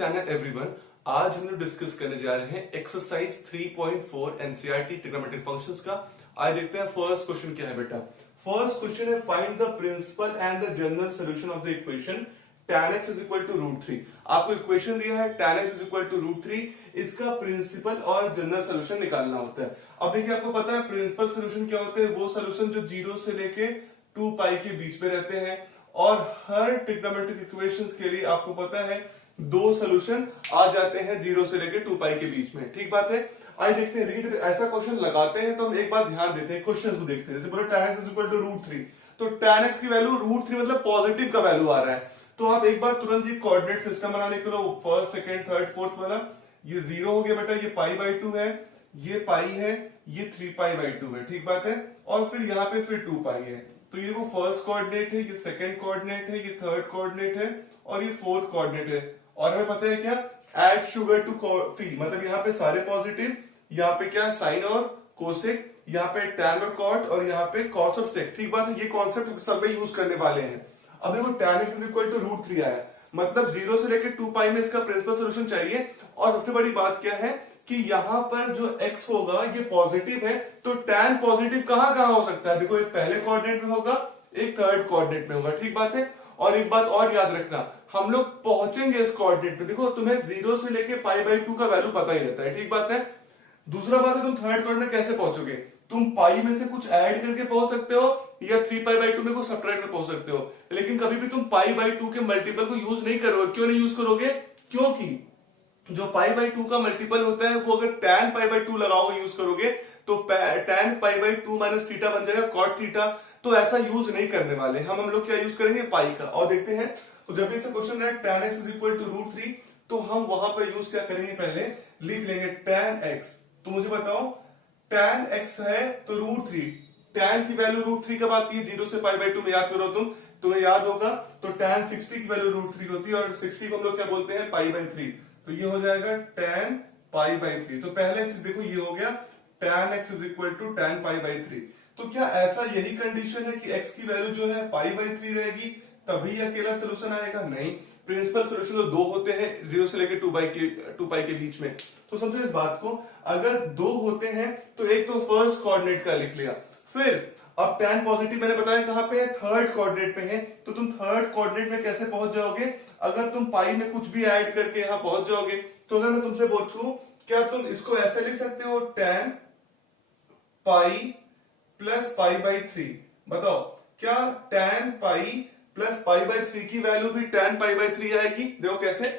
Channel everyone. आज हम लोग डिस्कस करने जा रहे हैं एक्सरसाइज 3.4 एनसीईआरटी ट्रिग्नोमेट्रिक फंक्शंस का। आज देखते हैं फर्स्ट क्वेश्चन क्या है बेटा। फर्स्ट क्वेश्चन है find the principal and the general solution of the equation tan x is equal to √3। आपको इक्वेशन दिया है tan x is equal to √3, इसका प्रिंसिपल और जनरल सॉल्यूशन निकालना होता है। अब देखिए आपको पता है प्रिंसिपल सॉल्यूशन क्या होते हैं, वो सॉल्यूशन जो 0 से लेके 2 पाई के बीच में रहते हैं और हर ट्रिग्नोमेट्रिक इक्वेशंस के लिए आपको पता है दो सॉल्यूशन आ जाते हैं 0 से लेके 2 पाई के बीच में। ठीक बात है। आइए देखते हैं, देखिए जब ऐसा क्वेश्चन लगाते हैं तो हम एक बात ध्यान देते हैं, क्वेश्चन को देखते हैं। जैसे बोलो tan x is equal to √3, तो tan x की वैल्यू √3 मतलब पॉजिटिव का वैल्यू आ रहा है। तो आप एक बार तुरंत ये कोऑर्डिनेट सिस्टम बनाने के लिए फर्स्ट सेकंड थर्ड फोर्थ वाला, ये 0 हो गया बेटा, ये π/2 है, ये पाई है, ये 3π/2 है। ठीक बात है। और फिर यहाँ पे फिर 2 पाई है। तो ये देखो फर्स्ट कोऑर्डिनेट है, ये सेकंड कोऑर्डिनेट है, ये थर्ड कोऑर्डिनेट है और ये फोर्थ कोऑर्डिनेट है। और हमें पता है क्या, एड शुगर टू फी, मतलब यहाँ पे सारे पॉजिटिव, यहाँ पे क्या साइन और कोसेक, यहाँ पे टैन और कॉट और यहाँ पे कॉस और सेक। ठीक बात है। ये कॉन्सेप्ट सब में यूज करने वाले हैं। अब देखो tan x is equal to √3 आया, मतलब 0 से लेकर 2 पाई में इसका प्रिंसिपल सॉल्यूशन चाहिए। और सबसे बड़ी बात क्या है कि यहाँ पर जो x होगा ये पॉजिटिव है, तो tan पॉजिटिव कहां कहां हो सकता है, देखो एक पहले कोऑर्डिनेट में होगा, एक थर्ड कोऑर्डिनेट में होगा। ठीक बात है। और एक बात और याद रखना, हम लोग पहुंचेंगे इस कोऑर्डिनेट पे, देखो तुम्हें 0 से लेके π/2 का वैल्यू पता ही रहता है। ठीक बात है। दूसरा बात है तुम थर्ड कोऑर्डिनेट कैसे पहुंचोगे, तुम पाई में से कुछ ऐड करके पहुंच सकते हो या 3π/2 में कुछ सब्ट्रैक्ट कर पहुंच सकते हो, लेकिन कभी भी तुम π/2 के मल्टीपल को यूज नहीं करोगे। क्यों नहीं यूज करोगे, क्योंकि जो π/2 का मल्टीपल होता है वो अगर tan π/2 लगाओगे यूज करोगे तो tan π/2 माइनस थीटा बन जाएगा cot थीटा। तो ऐसा यूज नहीं करने वाले हम लोग क्या यूज करेंगे, पाई का। और देखते हैं, तो जब भी क्वेश्चन है tan x is equal to √3, तो हम वहां पर यूज क्या करेंगे, पहले लिख लेंगे tan x। तो मुझे बताओ tan x है तो √3, tan की वैल्यू √3 कब आती है, 0 से π/2 में, याद करो तुम्हें याद होगा। तो tan 60 की वैल्यू √3 होती है और 60 को हम लोग क्या बोलते हैं, π/3। तो ये हो जाएगा tan π/3। तो पहले चीज देखो ये हो गया tan x is equal to tan π/3। तो क्या ऐसा यही कंडीशन है कि x की वैल्यू जो है π/3 रहेगी तभी अकेला सोल्यूशन आएगा, नहीं। प्रिंसिपल सोल्यूशन तो दो होते हैं 0 से लेकर 2 पाई के बीच में। तो समझो इस बात को, अगर दो होते हैं तो एक तो फर्स्ट कोऑर्डिनेट का लिख लिया, फिर अब tan पॉजिटिव मैंने बताया कहां पे है, थर्ड कोऑर्डिनेट पे है। तो तुम थर्ड कोऑर्डिनेट में कैसे पहुंच जाओगे, अगर तुम पाई में कुछ भी ऐड करके यहां पहुंच जाओगे। तो अगर मैं तुमसे पूछूं क्या तुम इसको ऐसे लिख सकते हो, tan पाई प्लस π/3, बताओ क्या tan पाई प्लस π/3 की वैल्यू भी tan π/3 आएगी। देखो कैसे,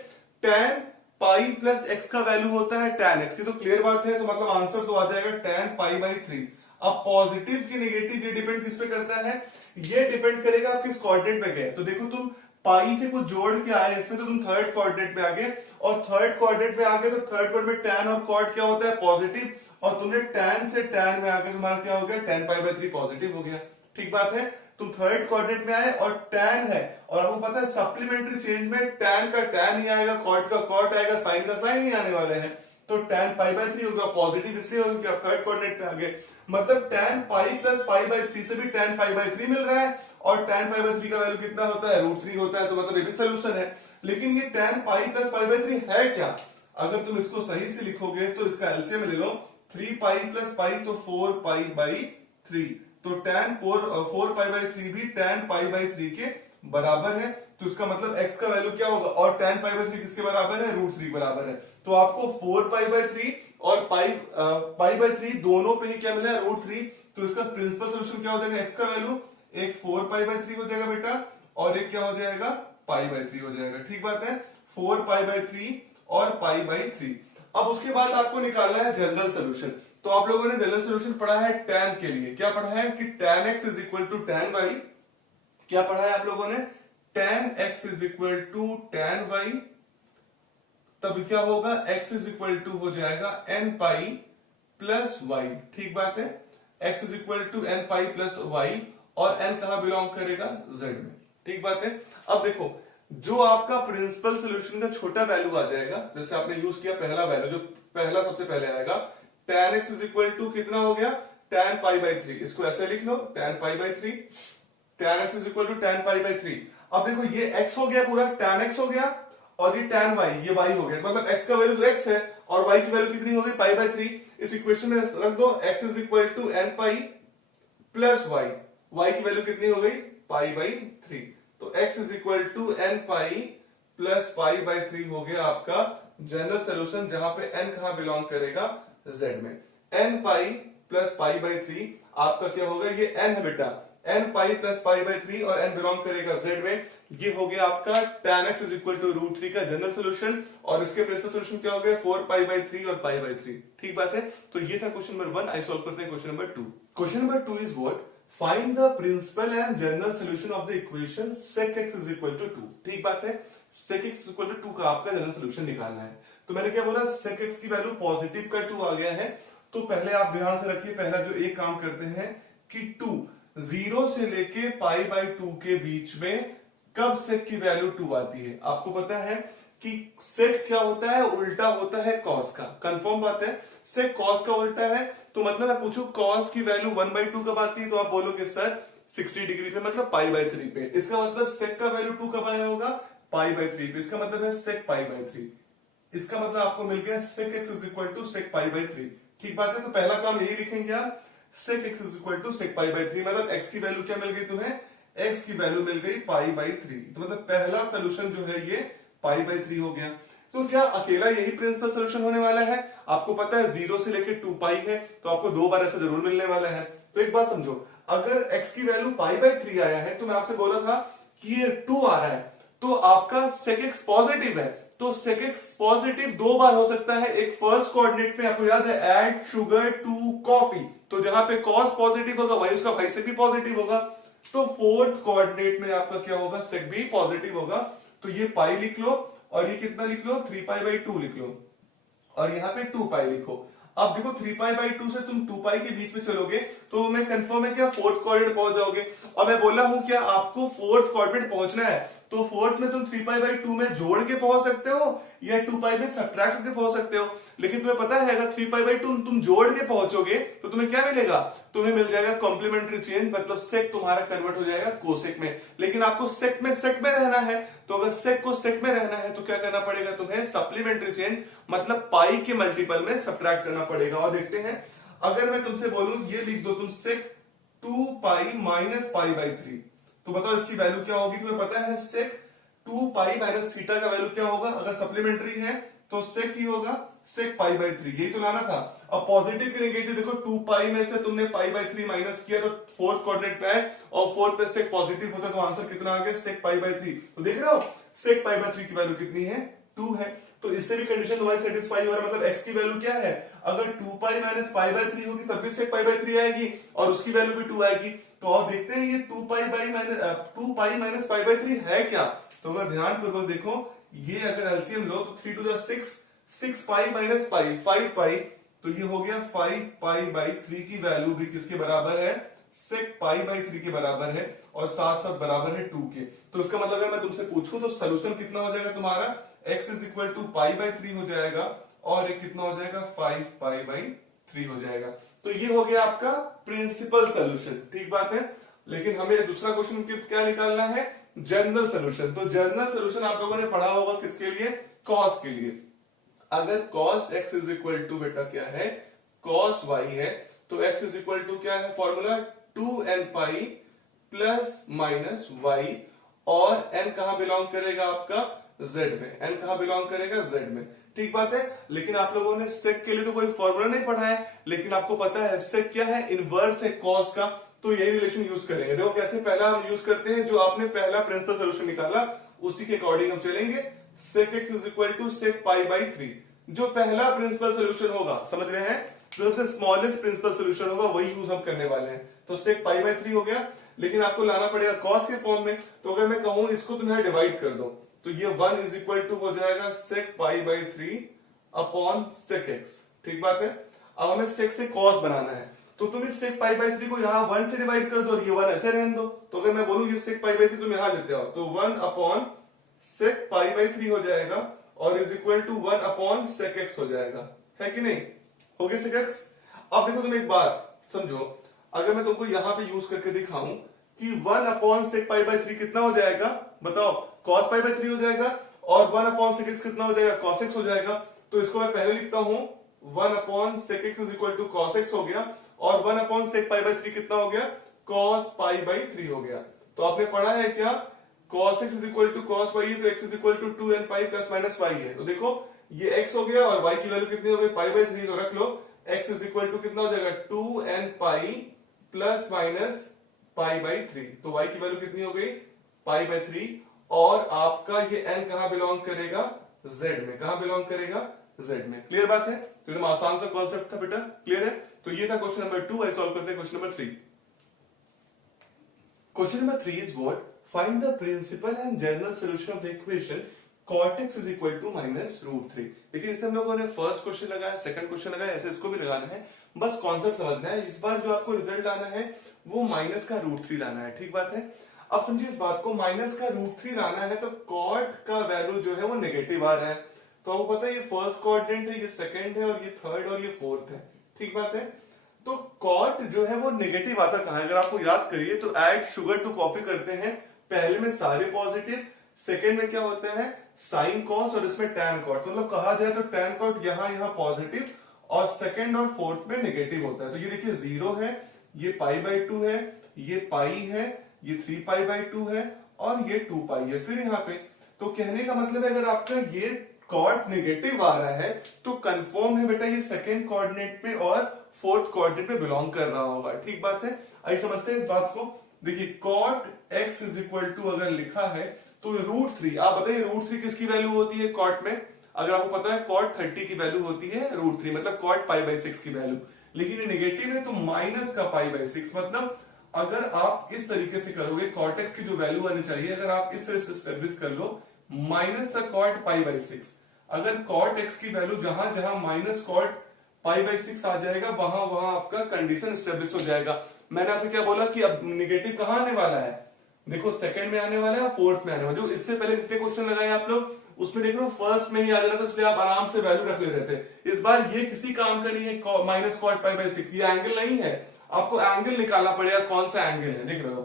tan पाई प्लस x का वैल्यू होता है tan x, ये तो क्लियर बात है। तो मतलब आंसर तो आ जाएगा tan π/3। अब पॉजिटिव की नेगेटिव ये डिपेंड किस पे करता है, ये डिपेंड करेगा आप किस कोऑर्डिनेट पे गए। तो देखो तुम पाई से कुछ जोड़ के आए इसमें, तो तुम थर्ड कोऑर्डिनेट में आ गए, और थर्ड कोऑर्डिनेट में आ गए तो थर्ड कोऑर्डिनेट में tan और कॉट क्या होता है, पॉजिटिव। और तुमने tan से tan में आके तुम्हारा क्या हो गया, tan π/3 पॉजिटिव हो गया। ठीक बात है। तुम थर्ड कोऑर्डिनेट में आए और tan है, और आपको पता है सप्लीमेंट्री चेंज में tan का tan ही आएगा, कॉट का कॉट आएगा, साइन का साइन ही आने वाले हैं। तो tan π/3 हो गया पॉजिटिव, इसलिए हो गया थर्ड कोऑर्डिनेट पे आ गए। मतलब tan पाई प्लस π/3 से भी tan π/3 मिल रहा है, और tan π/3 का वैल्यू कितना होता है, √3 होता है। तो मतलब ये भी सोल्यूशन है। लेकिन ये tan पाई प्लस π/3 है क्या, अगर तुम इसको सही से लिखोगे तो इसका एलसीएम ले लो, 3 पाई प्लस पाई तो 4 π/3। तो tan 4 π/3 भी tan π/3 के बराबर है। तो इसका मतलब x का वैल्यू क्या होगा, और tan π/3 किसके बराबर है, √3 बराबर है। तो आपको 4 π/3 और π/3 दोनों पे ही क्या मिला है, √3। तो इसका प्रिंसिपल सोल्यूशन क्या हो जाएगा, x का वैल्यू एक 4 π/3 हो जाएगा बेटा, और एक क्या हो जाएगा, π/3 हो जाएगा। ठीक बात है, 4 π/3 और π/3। अब उसके बाद आपको निकालना है जनरल सोल्यूशन। तो आप लोगों ने जनरल सोल्यूशन पढ़ा है tan के लिए, क्या पढ़ा है कि tan x is equal to tan y। क्या पढ़ा है आप लोगों ने, tan x is equal to tan y, तब क्या होगा, x इज इक्वल टू हो जाएगा n पाई प्लस y। ठीक बात है, x is equal to n pi plus y, और n कहां बिलोंग करेगा, z में। ठीक बात है। अब देखो जो आपका प्रिंसिपल सोल्यूशन का छोटा वैल्यू आ जाएगा, जैसे आपने यूज किया पहला वैल्यू, जो पहला सबसे पहले आएगा, tan x is equal to कितना हो गया, tan π/3। इसको ऐसे लिख लो, tan π/3, tan x is equal to tan π/3। अब देखो ये x हो गया पूरा, tan x हो गया, और ये tan y, ये y हो गया, मतलब x का वैल्यू तो x है और y की वैल्यू कितनी हो गई पाई बाई 3। इस इक्वेशन में रख दो x is equal to n pi plus y की वैल्यू कितनी हो गई पाई बाई 3। तो x is equal to n pi plus pi by 3 हो गया आपका जनरल सोल्यूशन, जहां पे n कहां बिलोंग करेगा z में। n pi plus pi by 3 आपका क्या होगा, ये n है बेटा, n pi plus pi by 3 और n बिलोंग करेगा z में। ये हो गया आपका tan x is equal to root 3 का जनरल सोल्यूशन, और इसके प्रिंसिपल सोल्यूशन क्या हो गया 4 पाई बाई 3 और पाई बाई 3। ठीक बात है। तो ये था क्वेश्चन नंबर 1। आई सॉल्व करते हैं question number 2। Question number 2 is what, find the principal and general solution of the equation sec x is equal to 2। ठीक बात है, sec x is equal to 2 का आपका जनरल सोल्यूशन निकालना है। तो मैंने क्या बोला, sec x की वैल्यू पॉजिटिव का 2 आ गया है। तो पहले आप ध्यान से रखिए, पहला जो एक काम करते हैं कि 2 0 से लेके पाई बाई 2 के बीच में कब sec की वैल्यू 2 आती है। आपको पता है कि sec क्या होता है, उल्टा होता है cos का। कंफर्म बात है, sec cos का उल्टा है। तो मतलब मैं पूछूं cos की वैल्यू 1/2 कब आती है, तो आप बोलोगे सर 60 डिग्री पे, मतलब पाई बाई 3 पे। इसका मतलब sec का वैल्यू 2 कब आया होगा, पाई बाई 3 पे। इसका मतलब है sec पाई बाई 3। इसका मतलब आपको मिल गया sec x is equal to sec pi by 3। ठीक बात है। तो पहला काम यही लिखेंगे आप, sec x is equal to sec pi by 3। मतलब x की वैल्यू क्या मिल गई तुम्हें, x की वैल्यू मिल गई पाई बाई 3। तो मतलब पहला सोल्यूशन जो है ये पाई बाई 3 हो गया। तो क्या अकेला यही प्रिंसिपल सोल्यूशन होने वाला है? आपको पता है 0 से लेकर 2 पाई है, तो आपको 2 बार ऐसा जरूर मिलने वाला है। तो एक बात समझो, अगर x की वैल्यू पाई बाई 3 आया है, तो मैं आपसे बोला था कि ये 2 आ रहा है, तो आपका sec x पॉजिटिव है। तो sec x पॉजिटिव 2 बार हो सकता है। एक फर्स्ट कोऑर्डिनेट में आपको याद है ऐड शुगर टू कॉफी, तो जहां पे cos पॉजिटिव होगा वही उसका भाई से भी पॉजिटिव होगा। तो फोर्थ कोऑर्डिनेट में आपका क्या होगा, sec भी पॉजिटिव होगा। तो ये पाई लिख लो और ये कितना लिख लो 3 पाई बाई 2 लिख लो, और यहाँ पे 2 पाई लिखो। अब देखो 3 पाई बाई 2 से तुम 2 पाई के बीच में चलोगे तो मैं कंफर्म है क्या फोर्थ कोऑर्डिनेट पहुंच जाओगे। और मैं बोला हूं क्या आपको फोर्थ कोऑर्डिनेट पहुंचना है, तो फोर्थ में तुम 3 पाई बाई 2 में जोड़ के पहुंच सकते हो या 2 पाई में सब्ट्रैक्ट करके पहुंच सकते हो। लेकिन तुम्हें पता है अगर 3 पाई बाई 2 तुम जोड़ के पहुंचोगे तो तुम्हें क्या मिलेगा, तुम्हें मिल जाएगा कॉम्प्लीमेंट्री चेंज, मतलब सेक तुम्हारा कन्वर्ट हो जाएगा कोसेक में। लेकिन आपको सेक में रहना है, तो अगर सेक को सेक में रहना है तो क्या करना पड़ेगा तुम्हें, सप्लीमेंट्री चेंज, मतलब पाई के मल्टीपल में सब्ट्रैक्ट करना पड़ेगा। और देखते हैं, अगर मैं तुमसे बोलूं ये लिख दो तुम सेक 2 पाई माइनस पाई बाई 3, तो बताओ इसकी वैल्यू क्या होगी। तुम्हें पता है सेक 2 पाई माइनस थीटा का वैल्यू क्या होगा, अगर सप्लीमेंट्री है तो सेक ही होगा सेक पाई बाई 3, यही तो लाना था। अब पॉजिटिव की नेगेटिव देखो, 2 पाई में से तुमने पाई बाई 3 माइनस किया तो फोर्थ कोऑर्डिनेट पे है, और फोर्थ पे सेक पॉजिटिव होता है, तो आंसर कितना आ गया सेक पाई बाई 3। तो देख रहे हो सेक पाई बाई 3 की वैल्यू कितनी है, 2 है। तो इससे भी कंडीशन तुम्हारी सेटिस्फाई हो रहा है, मतलब x की वैल्यू क्या है, अगर 2 पाई माइनस पाई बाई 3 होगी तब भी सेक पाई बाई 3 आएगी और उसकी वैल्यू भी 2 आएगी। तो आप देखते हैं ये 2 पाई माइनस पाई बाई 3 है क्या। तो अगर ध्यान पूर्वक देखो, ये अगर एलसीएम लो तो 3 टू 6 पाई माइनस पाई 5 पाई, तो ये हो गया 5 पाई बाई 3 की वैल्यू भी किसके बराबर है, सेक पाई बाई 3 के बराबर है, और साथ साथ बराबर है 2 के। तो इसका मतलब अगर मैं तुमसे पूछूं तो सोल्यूशन कितना हो जाएगा तुम्हारा, x is equal to pi by 3 हो जाएगा, और एक कितना हो जाएगा 5 पाई बाई 3 हो जाएगा। तो ये हो गया आपका प्रिंसिपल सोल्यूशन। ठीक बात है। लेकिन हमें दूसरा क्वेश्चन क्या निकालना है, जनरल सोल्यूशन। तो जनरल सोल्यूशन आप लोगों ने पढ़ा होगा किसके लिए, कॉस के लिए। अगर cos x is equal to बेटा क्या है, cos y है, तो x इज इक्वल टू क्या है formula, 2n pi plus minus y, और n कहां बिलोंग करेगा आपका z में, n कहां बिलोंग करेगा z में। ठीक बात है। लेकिन आप लोगों ने सेक के लिए तो कोई फॉर्मूला नहीं पढ़ा है, लेकिन आपको पता है सेक क्या है, इनवर्स है cos का, तो यही रिलेशन यूज करेंगे। देखो कैसे, पहला हम यूज करते हैं जो आपने पहला प्रिंसिपल सोल्यूशन निकाला उसी के अकॉर्डिंग हम चलेंगे। sec x is equal to sec pi by 3, जो पहला प्रिंसिपल सोल्यूशन होगा, समझ रहे हैं, जो सबसे स्मॉलेस्ट प्रिंसिपल सोल्यूशन होगा वही यूज हम करने वाले हैं। तो सेक पाई बाई 3 हो गया, लेकिन आपको लाना पड़ेगा cos के फॉर्म में। तो अगर मैं कहूं इसको तुम यहां डिवाइड कर दो, तो ये 1 इज इक्वल टू हो जाएगा sec pi by 3 upon sec x। ठीक बात है। अब हमें सेक से cos बनाना है, तो तुम इस सेक पाई बाई 3 को यहाँ 1 से डिवाइड कर दो और ये 1 ऐसे रहने दो। तो अगर मैं बोलूं ये सेक पाई बाई 3 तुम यहां लेते हो, तो 1 अपॉन सेक पाई बाई 3 हो जाएगा, और is equal to 1 upon sec x हो जाएगा, है कि नहीं, हो गया सेक एक्स। अब देखो तुम एक बात समझो, अगर मैं तुमको यहां पे यूज करके दिखाऊं कि 1 अपॉन सेक पाई बाई 3 कितना हो जाएगा, बताओ, cos पाई बाई 3 हो जाएगा, और 1/sec x कितना हो जाएगा, cos x हो जाएगा। तो इसको मैं पहले लिखता हूं 1/sec x is equal to cos x हो गया, और 1/sec π/3 कितना हो गया, cos π/3 हो गया। तो आपने पढ़ा है क्या, cos x is equal to cos y है, तो x is equal to 2n pi plus minus y है। तो देखो ये x हो गया और y की वैल्यू कितनी हो गई, π/3, तो रख लो x इज इक्वल टू कितना हो जाएगा, 2n पाई प्लस माइनस π/3। तो y की वैल्यू कितनी हो गई, π/3, और आपका ये n कहां बिलोंग करेगा, z में। कहां बिलोंग करेगा, z में। क्लियर बात है, तो एकदम आसान सा कॉन्सेप्ट था बेटा, क्लियर है। तो ये था क्वेश्चन नंबर 2। आई सॉल्व करते हैं question number 3। Question number 3 is what, find the principal and general solution of the equation cot x is equal to -√3। देखिए इससे हम लोगों ने फर्स्ट क्वेश्चन लगाया, सेकंड क्वेश्चन लगाया, ऐसे इसको भी लगाना है, बस कॉन्सेप्ट समझना है। इस बार जो आपको रिजल्ट लाना है वो माइनस का √3 लाना है, ठीक बात है। अब समझिए इस बात को, माइनस का √3 लाना है तो cot का वैल्यू जो है वो नेगेटिव आ रहा है। तो आपको पता है ये फर्स्ट कोऑर्डिनेट है, ये सेकंड है, और ये थर्ड और ये फोर्थ है, ठीक बात है। तो cot जो है वो नेगेटिव आता कहां है, अगर आपको याद करिए तो ऐड शुगर टू कॉफी करते हैं, पहले में सारे पॉजिटिव, सेकंड में क्या होता है साइन कॉस, और इसमें tan cot। मतलब कहा जाए तो tan cot यहां पॉजिटिव और सेकंड और फोर्थ में नेगेटिव होता है। तो ये देखिए 0 है, ये π/2 है, ये पाई है, ये 3π/2 है, और ये 2π है फिर यहाँ पे। तो कहने का मतलब है अगर आपका ये cot नेगेटिव आ रहा है तो कंफर्म है बेटा ये सेकंड कोऑर्डिनेट में और फोर्थ कोऑर्डिनेट में बिलोंग कर रहा होगा, ठीक बात है। आइए समझते हैं इस बात को। देखिए cot x is equal to अगर लिखा है तो √3, आप बताइए √3 किसकी वैल्यू होती है cot में, अगर आपको पता है cot 30 की वैल्यू होती है √3, मतलब cot π/6 की वैल्यू। लेकिन ये नेगेटिव है तो माइनस का π/6, मतलब अगर आप इस तरीके से करोगे cot x की जो वैल्यू आनी चाहिए, अगर आप इस तरह से स्टेब्लिश कर लो माइनस का cot π/6, अगर cot x की वैल्यू जहां जहां माइनस cot π/6 आ जाएगा वहां वहां आपका कंडीशन स्टेब्लिश हो जाएगा। मैंने आपसे क्या बोला कि अब निगेटिव कहां आने वाला है, देखो सेकंड में आने वाला है और फोर्थ में आने वाला है। जो इससे पहले जितने क्वेश्चन लगाए आप लोग उसमें देख लो फर्स्ट में ही आ जा रहा था, इसलिए आप आराम से वैल्यू रख ले रहे थे। इस बार ये किसी काम का नहीं है, माइनस cot π/6 ये एंगल नहीं है, आपको एंगल निकालना पड़ेगा कौन सा एंगल है, देख रहे हो।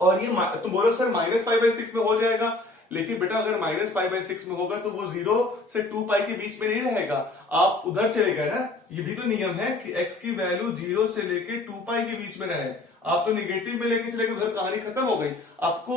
और ये तुम बोलो सर माइनस π/6 में हो जाएगा, लेकिन बेटा अगर माइनस π/6 में होगा तो वो 0 से 2π के बीच में नहीं रहेगा, आप उधर चले गए ना। ये भी तो नियम है कि x की वैल्यू 0 से लेके 2π के बीच में रहे, आप तो निगेटिव में लेके चले गए, उधर कहानी खत्म हो गई। आपको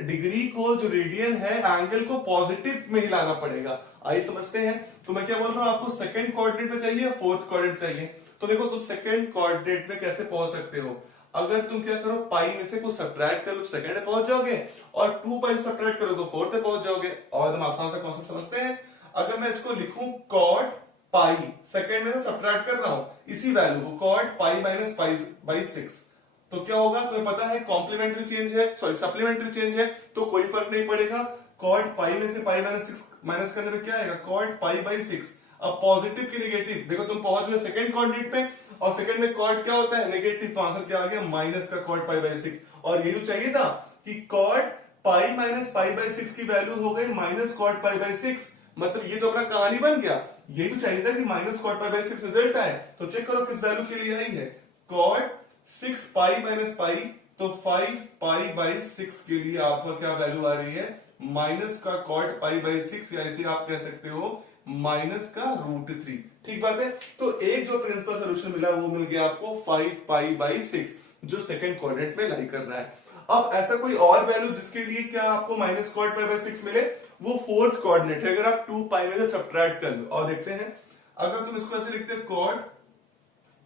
डिग्री को जो रेडियन है एंगल को पॉजिटिव में ही लाना पड़ेगा। आइए समझते हैं। तो मैं क्या बोल रहा हूं, आपको सेकंड कोऑर्डिनेट में चाहिए, फोर्थ कोऑर्डिनेट चाहिए। तो देखो तुम सेकंड कोऑर्डिनेट में कैसे पहुंच सकते हो, अगर तुम क्या करो पाई में से कुछ सब्ट्रैक्ट कर लो सेकंड में पहुंच जाओगे, और 2π सब्ट्रैक्ट करो तो फोर्थ में पहुंच जाओगे। और हम आसान सा कॉन्सेप्ट समझते हैं। अगर मैं इसको लिखूं cot पाई, सेकंड में से सब्ट्रैक्ट कर रहा हूं इसी वैल्यू को, cot पाई माइनस π/6, तो क्या होगा तुम्हें पता है कॉम्प्लीमेंट्री चेंज है, सॉरी सप्लीमेंट्री चेंज है, तो कोई फर्क नहीं पड़ेगा। cot पाई में से π/6 माइनस करने में क्या आएगा, cot π/6। अब पॉजिटिव की नेगेटिव, देखो तुम पहुंच गए सेकंड कोऑर्डिनेट पे, और सेकंड में cot क्या होता है नेगेटिव, तो आंसर क्या आ गया माइनस का cot π/6। और ये जो चाहिए था कि cot पाई माइनस π/6 की वैल्यू हो गई माइनस cot π/6, मतलब ये तो अपना कहानी बन गया। ये भी चाहिए था कि माइनस cot π/6 रिजल्ट आए, तो चेक करो किस वैल्यू के लिए आई है, cot 6π माइनस पाई, तो 5π/6 के लिए आपका क्या वैल्यू आ रही है, माइनस का cot π/6, या इसे आप कह सकते हो माइनस का √3, ठीक बात है। तो एक जो प्रिंसिपल सोल्यूशन मिला वो मिल गया आपको 5π/6, जो सेकंड कोऑर्डिनेट में लाई कर रहा है। अब ऐसा कोई और वैल्यू जिसके लिए क्या आपको माइनस cot π/6 मिले, वो फोर्थ कोऑर्डिनेट है। अगर आप 2π में से सब्ट्रैक्ट कर लो और देखते हैं, अगर तुम इसको ऐसे लिखते हो cot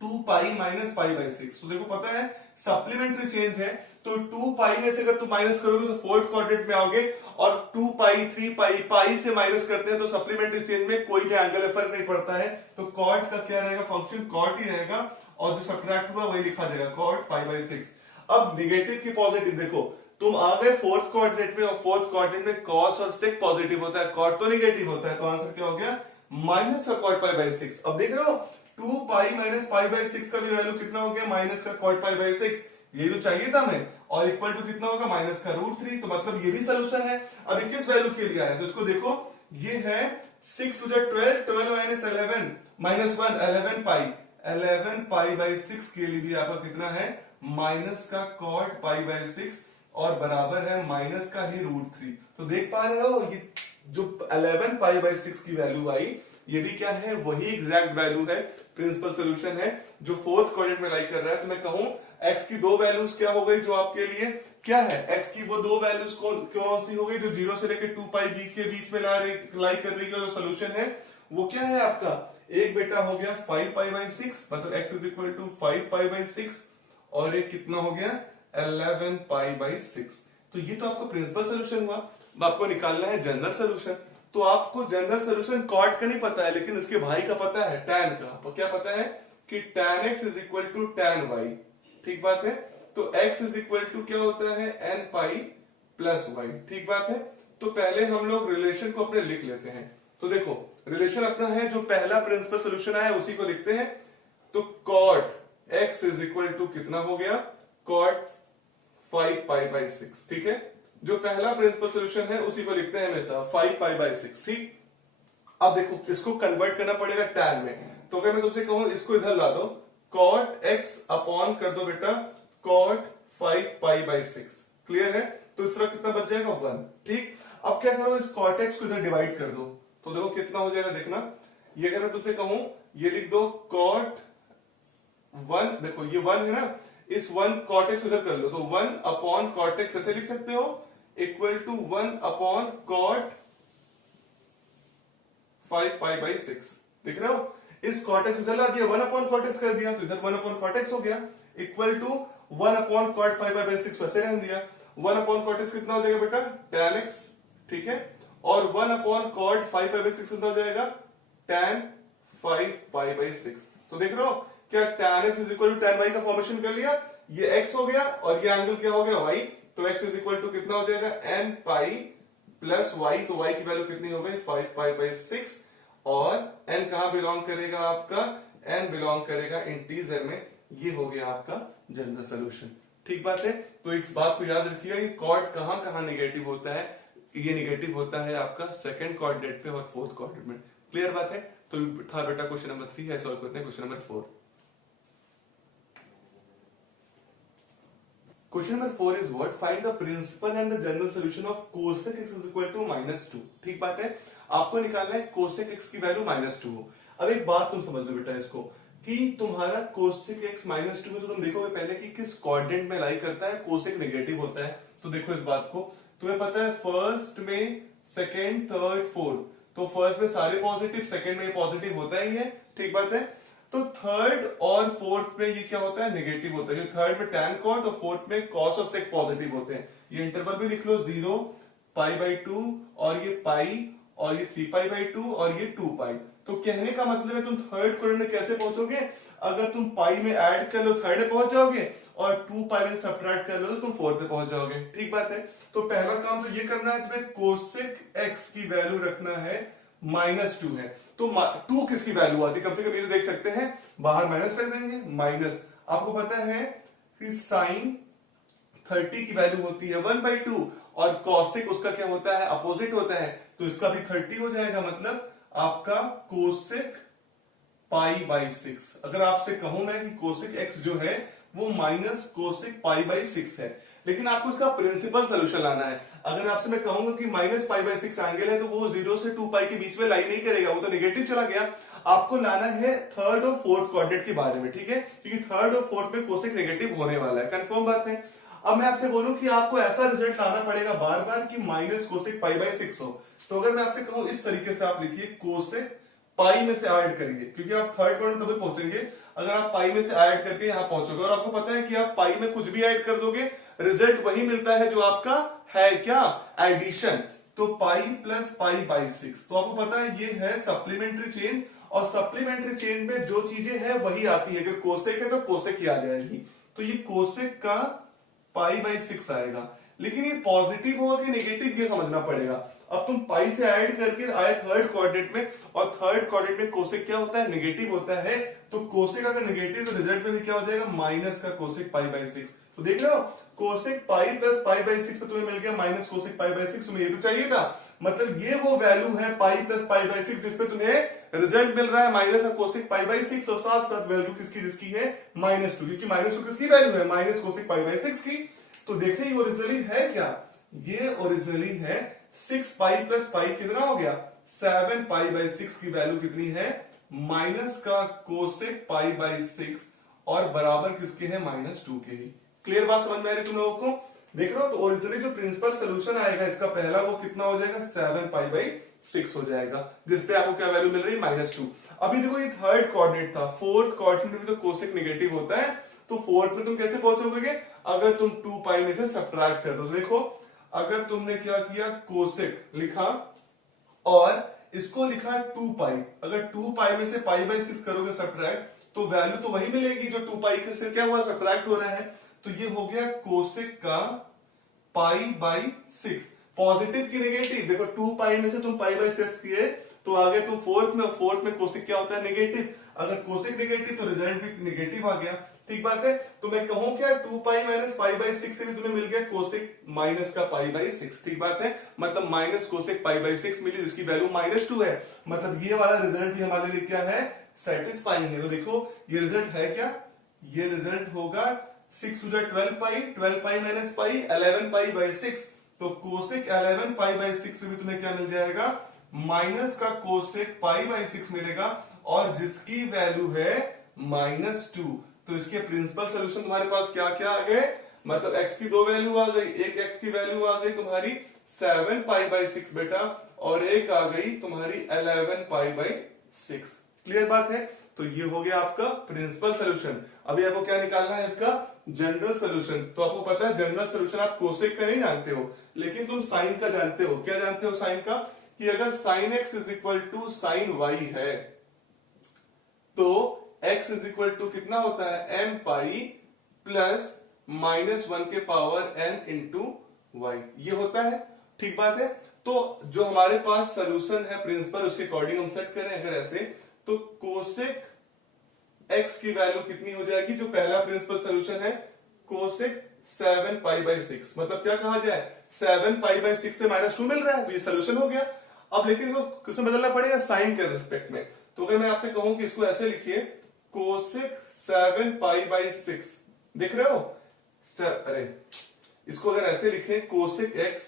2π माइनस π/6, तो देखो पता है सप्लीमेंट्री चेंज है, तो 2π में से अगर तुम माइनस करोगे तो फोर्थ कोऑर्डिनेट में आओगे, और 2π 3π पाई से माइनस करते हैं तो सप्लीमेंट्री चेंज में कोई भी एंगल में फर्क नहीं पड़ता है, तो cot का क्या रहेगा फंक्शन, cot ही रहेगा, और जो सब्ट्रैक्ट हुआ वही लिखा जाएगा cot π/6। अब निगेटिव की पॉजिटिव देखो, तुम आ गए फोर्थ कोऑर्डिनेट में, और फोर्थ कोऑर्डिनेट में cos और sec पॉजिटिव होता है, cot तो निगेटिव होता है, तो आंसर क्या हो गया माइनस का cot π/6। अब देख रहे हो 2π माइनस π/6 का भी वैल्यू कितना हो गया, माइनस का cot π/6, ये जो चाहिए था हमें, और इक्वल टू कितना होगा माइनस का √3, तो मतलब ये भी सोल्यूशन है। अब ये किस वैल्यू के लिए आया, तो इसको देखो ये है 6 to the 12, 12 माइनस 11 माइनस 1 11π/6 के लिए भी आपका कितना है माइनस का cot π/6, और बराबर है माइनस का ही √3। तो देख पा रहे हो ये जो 11 पाई बाई 6 की वैल्यू आई, ये भी क्या है, वही एग्जैक्ट वैल्यू है, प्रिंसिपल सोल्यूशन है जो फोर्थ क्वाड्रेंट में लाई कर रहा है। तो मैं कहूं x की दो वैल्यूज क्या हो गई, जो आपके लिए क्या है, x की वो दो वैल्यूज कौन सी हो गई, जो 0 से लेकर 2 पाई b के बीच में लाई कर रही है, जो सोल्यूशन है वो क्या है आपका, एक बेटा हो गया 5 पाई बाई 6, मतलब x is equal to 5 pi by 6, और एक कितना हो गया 11 पाई बाई 6। तो ये तो आपका प्रिंसिपल सोल्यूशन हुआ। अब आपको निकालना है जनरल सोल्यूशन। तो आपको जनरल सोल्यूशन कॉट का नहीं पता है, लेकिन इसके भाई का पता है, tan का। तो क्या पता है कि tan x is equal to tan y, ठीक बात है। तो x इज इक्वल टू क्या होता है, n पाई प्लस y, ठीक बात है। तो पहले हम लोग रिलेशन को अपने लिख लेते हैं। तो देखो रिलेशन अपना है, जो पहला प्रिंसिपल सोल्यूशन आया उसी को लिखते हैं। तो cot x is equal to कितना हो गया, cot 5 पाई बाई 6, ठीक है। जो पहला प्रिंसिपल सोल्यूशन है उसी को लिखते हैं हमेशा 5 पाई बाई 6, ठीक। अब देखो इसको कन्वर्ट करना पड़ेगा tan में। तो अगर मैं तुमसे कहूं इसको इधर ला दो, cot x अपॉन कर दो बेटा cot 5 पाई बाई 6, क्लियर है। तो इस तरह कितना बच जाएगा 1, ठीक। अब क्या करो, इस cot x को इधर डिवाइड कर दो, तो देखो कितना हो जाएगा, देखना। ये अगर मैं तुमसे कहूं ये लिख दो cot 1, देखो ये 1 है ना, इस 1 cot x इधर कर लो, तो 1 अपॉन cot x ऐसे लिख सकते हो, equal to 1 upon cot 5 pi by 6, देख रहे हो। इस cot x इधर ला दिया, 1 अपॉन cot x कर दिया, तो इधर 1 अपॉन cot x हो गया, equal to 1 upon cot 5 by 6 वैसे रहने दिया। 1 अपॉन cot x कितना हो जाएगा बेटा, tan x, ठीक है। और 1 अपॉन cot 5 पाई बाई 6 कितना हो जाएगा, tan 5 पाई बाई 6। तो देख रहे हो क्या tan x is equal to tan y का फॉर्मेशन कर लिया, ये x हो गया और ये एंगल क्या हो गया y। तो x इज इक्वल टू कितना हो जाएगा, n पाई प्लस y, तो y की वैल्यू कितनी हो गई 5 पाई बाई 6। और n कहां बिलोंग करेगा आपका, n बिलोंग करेगा इंटीजर में। ये हो गया आपका जनरल सोल्यूशन, ठीक बात है। तो इस बात को याद रखिएगा कि कॉर्ड कहां कहां निगेटिव होता है, ये निगेटिव होता है आपका सेकंड कोऑर्डिनेट पे और फोर्थ कोऑर्डिनेट में, क्लियर बात है। तो था बेटा क्वेश्चन नंबर 3 है, सॉल्व करते हैं question number 4। Question number 4 is what, find the principal and the general solution of cosec x is equal to -2, ठीक बात है। आपको निकालना है कोसेक x की वैल्यू -2 हो। अब एक बात तुम समझ लो बेटा इसको, कि तुम्हारा कोसेक x -2 है, तो तुम देखोगे पहले कि किस कोऑर्डिनेट में लाई करता है, कोसेक नेगेटिव होता है। तो देखो इस बात को, तुम्हें पता है फर्स्ट में, सेकेंड, थर्ड, फोर्थ, तो फर्स्ट में सारे पॉजिटिव, सेकेंड में पॉजिटिव होता ही है, ठीक बात है। तो थर्ड और फोर्थ में ये क्या होता है, नेगेटिव होता है। थर्ड में tan cot और फोर्थ में cos और sec पॉजिटिव होते हैं। ये इंटरवल भी लिख लो, 0 पाई बाई 2 और ये पाई और ये 3 पाई बाई 2 और ये 2 पाई। तो कहने का मतलब है तुम थर्ड क्वाड्रेंट में कैसे पहुंचोगे, अगर तुम पाई में ऐड कर लो थर्ड में पहुंच जाओगे, और 2 पाई में सब्ट्रैक्ट कर लो तो तुम फोर्थ में पहुंच जाओगे, ठीक बात है। तो पहला काम तो ये करना है, तुम्हें कोसेक x की वैल्यू रखना है -2 है। तो 2 किसकी वैल्यू आती है, कम से कम ये तो देख सकते हैं, बाहर माइनस कर देंगे, माइनस। आपको पता है कि साइन 30 की वैल्यू होती है 1/2, और कॉसेक उसका क्या होता है, अपोजिट होता है, तो इसका भी 30 हो जाएगा, मतलब आपका कोसेक पाई बाई 6। अगर आपसे कहूं मैं कि कोसेक x जो है वो माइनस कोसेक पाई बाई 6 है, लेकिन आपको इसका प्रिंसिपल सोल्यूशन लाना है। अगर आपसे मैं कहूंगा कि माइनस पाई बाई 6 एंगल है, तो वो 0 से 2 पाई के बीच में लाई नहीं करेगा, वो तो नेगेटिव चला गया। आपको लाना है थर्ड और फोर्थ कोऑर्डिनेट के बारे में, ठीक है, क्योंकि थर्ड और फोर्थ में कोसेक नेगेटिव होने वाला है, कंफर्म बात है। अब मैं आपसे बोलूं कि आपको ऐसा रिजल्ट लाना पड़ेगा बार बार कि माइनस कोसेक पाई बाई 6 हो। तो अगर मैं आपसे कहूं इस तरीके से आप लिखिए, कोसेक पाई में से ऐड करिए, क्योंकि आप थर्ड क्वाड्रेंट तभी पहुंचेंगे अगर आप पाई में से ऐड करके यहां पहुंचोगे। और आपको पता है कि आप पाई में कुछ भी ऐड कर दोगे, रिजल्ट वही मिलता है जो आपका है क्या, एडिशन। तो पाई प्लस पाई बाई 6, तो आपको पता है ये है सप्लीमेंट्री चेन, और सप्लीमेंट्री चेन में जो चीजें हैं वही आती है। अगर कोसेक है तो कोसेक ही आ जाएगी, तो ये कोसेक का पाई बाई 6 आएगा। लेकिन ये पॉजिटिव होगा कि नेगेटिव, ये समझना पड़ेगा। अब तुम पाई से ऐड करके आए थर्ड कोऑर्डिनेट में, और थर्ड कोऑर्डिनेट में कोसेक क्या होता है, नेगेटिव होता है। तो कोसेक अगर नेगेटिव तो रिजल्ट में भी क्या हो जाएगा, माइनस का कोसेक पाई बाई 6। तो देख रहे हो, cosec pi plus pi by 6 पे तुम्हें मिल गया माइनस कोसेक पाई बाई 6। तुम्हें ये तो चाहिए था, मतलब ये वो वैल्यू है पाई प्लस पाई बाई 6 जिसपे तुम्हें रिजल्ट मिल रहा है माइनस का कोसेक पाई बाई 6, और साथ साथ वैल्यू किसकी, जिसकी है -2, क्योंकि -2 किसकी वैल्यू है, माइनस कोसेक पाई बाई 6 की। तो देखें ये ओरिजिनली है क्या, ये ओरिजिनली है 6 पाई प्लस पाई कितना हो गया 7 पाई बाई 6 की वैल्यू कितनी है माइनस का कोसेक पाई बाई 6 और बराबर किसके है -2 के ही। क्लियर बात समझ में आ रही तुम लोगों को? देख रहे हो, तो ओरिजिनली जो प्रिंसिपल सोल्यूशन आएगा इसका पहला वो कितना हो जाएगा 7 पाई बाई 6 हो जाएगा, जिसपे आपको क्या वैल्यू मिल रही है -2। अभी देखो ये थर्ड कोऑर्डिनेट था, फोर्थ कोऑर्डिनेट में तो कोसेक नेगेटिव होता है, तो फोर्थ में तुम कैसे पहुंचोगे अगर तुम 2 पाई में से सब्ट्रैक्ट कर दो। देखो अगर तुमने क्या किया कोसेक लिखा और इसको लिखा 2 पाई, अगर 2 पाई में से पाई बाई 6 करोगे सब्ट्रैक्ट तो वैल्यू तो वही मिलेगी जो 2 पाई के से क्या हुआ सब्ट्रैक्ट हो रहा है, तो ये हो गया कोसेक का पाई बाई 6। पॉजिटिव की नेगेटिव, देखो 2 पाई में से तुम पाई बाई 6 किए तो आ गया तुम फोर्थ में कोसेक क्या होता है नेगेटिव, अगर कोसेक नेगेटिव तो रिजल्ट भी नेगेटिव आ गया। ठीक बात है, तो मैं कहूं क्या 2 पाई माइनस पाई बाई 6 से भी तुम्हें मिल गया कोसेक माइनस का पाई बाई 6। ठीक बात है, मतलब माइनस कोसेक पाई बाई 6 मिली जिसकी वैल्यू -2 है, मतलब ये वाला रिजल्ट भी हमारे लिए क्या है सेटिस्फाइंग है। तो देखो ये रिजल्ट है क्या, ये रिजल्ट होगा 6 to 12 pi minus pi 11 pi by 6, तो कोसेक 11 पाई बाई 6 में भी तुम्हें क्या मिल जाएगा माइनस का कोसेक पाई बाई 6 मिलेगा और जिसकी वैल्यू है -2। तो इसके प्रिंसिपल सोल्यूशन तुम्हारे पास क्या क्या आ गए, मतलब x की 2 वैल्यू आ गई, एक x की वैल्यू आ गई तुम्हारी 7 पाई बाई 6 बेटा, और एक आ गई तुम्हारी 11 पाई बाई 6। क्लियर बात है, तो ये हो गया आपका प्रिंसिपल सोल्यूशन। अभी आपको क्या निकालना है इसका जनरल सोल्यूशन। तो आपको पता है जनरल सोल्यूशन आप कोसेक का नहीं जानते हो लेकिन तुम साइन का जानते हो। क्या जानते हो साइन का, कि अगर sine x is equal to sine y है तो x इज इक्वल टू कितना होता है m पाई प्लस -1 के पावर n इंटू वाई, ये होता है। ठीक बात है, तो जो हमारे पास सोल्यूशन है प्रिंसिपल उसके अकॉर्डिंग हम सेट करें अगर ऐसे, तो कोसेक x की वैल्यू कितनी हो जाएगी, जो पहला प्रिंसिपल सोल्यूशन है कोसेक 7 पाई बाई 6, मतलब क्या कहा जाए 7 पाई बाई 6 पे -2 मिल रहा है तो ये सोल्यूशन हो गया। अब लेकिन इसको किसमें बदलना पड़ेगा साइन के रिस्पेक्ट में। तो अगर मैं आपसे कहूं कि इसको ऐसे लिखिए कोसेक 7 पाई बाई 6, देख रहे हो अरे इसको अगर ऐसे लिखे कोसेक x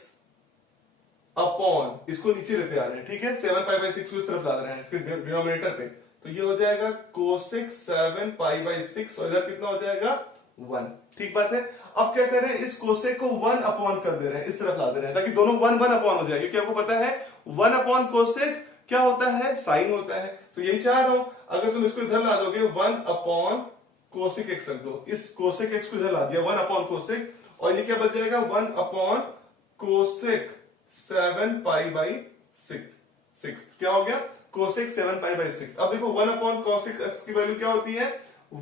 अपॉन, इसको नीचे लेते आ रहे हैं, ठीक है 7 पाई बाई 6 को इस तरफ ला रहे हैं इसके डिनोमिनेटर पे, तो ये हो जाएगा कोसेक 7 पाई बाई 6 और इधर कितना हो जाएगा 1। ठीक बात है, अब क्या कर रहे हैं इस कोसेक को 1 अपॉन कर दे रहे हैं, इस तरफ ला दे रहे हैं ताकि दोनों 1 1 अपॉन हो जाए, क्योंकि आपको पता है 1 अपॉन कोसेक क्या होता है साइन होता है। तो यही चाह रहा हूं, अगर तुम इसको इधर ला दोगे 1 अपॉन कोसेक एक्स रख दो, इस कोसेक एक्स को इधर ला दिया 1 अपॉन कोसेक, और ये क्या बच जाएगा 1 अपॉन कोसेक 7 पाई बाई 6। क्या हो गया कोसेक 7 पाई बाई 6। अब देखो 1 अपॉन कोसेक एक्स की वैल्यू क्या होती है,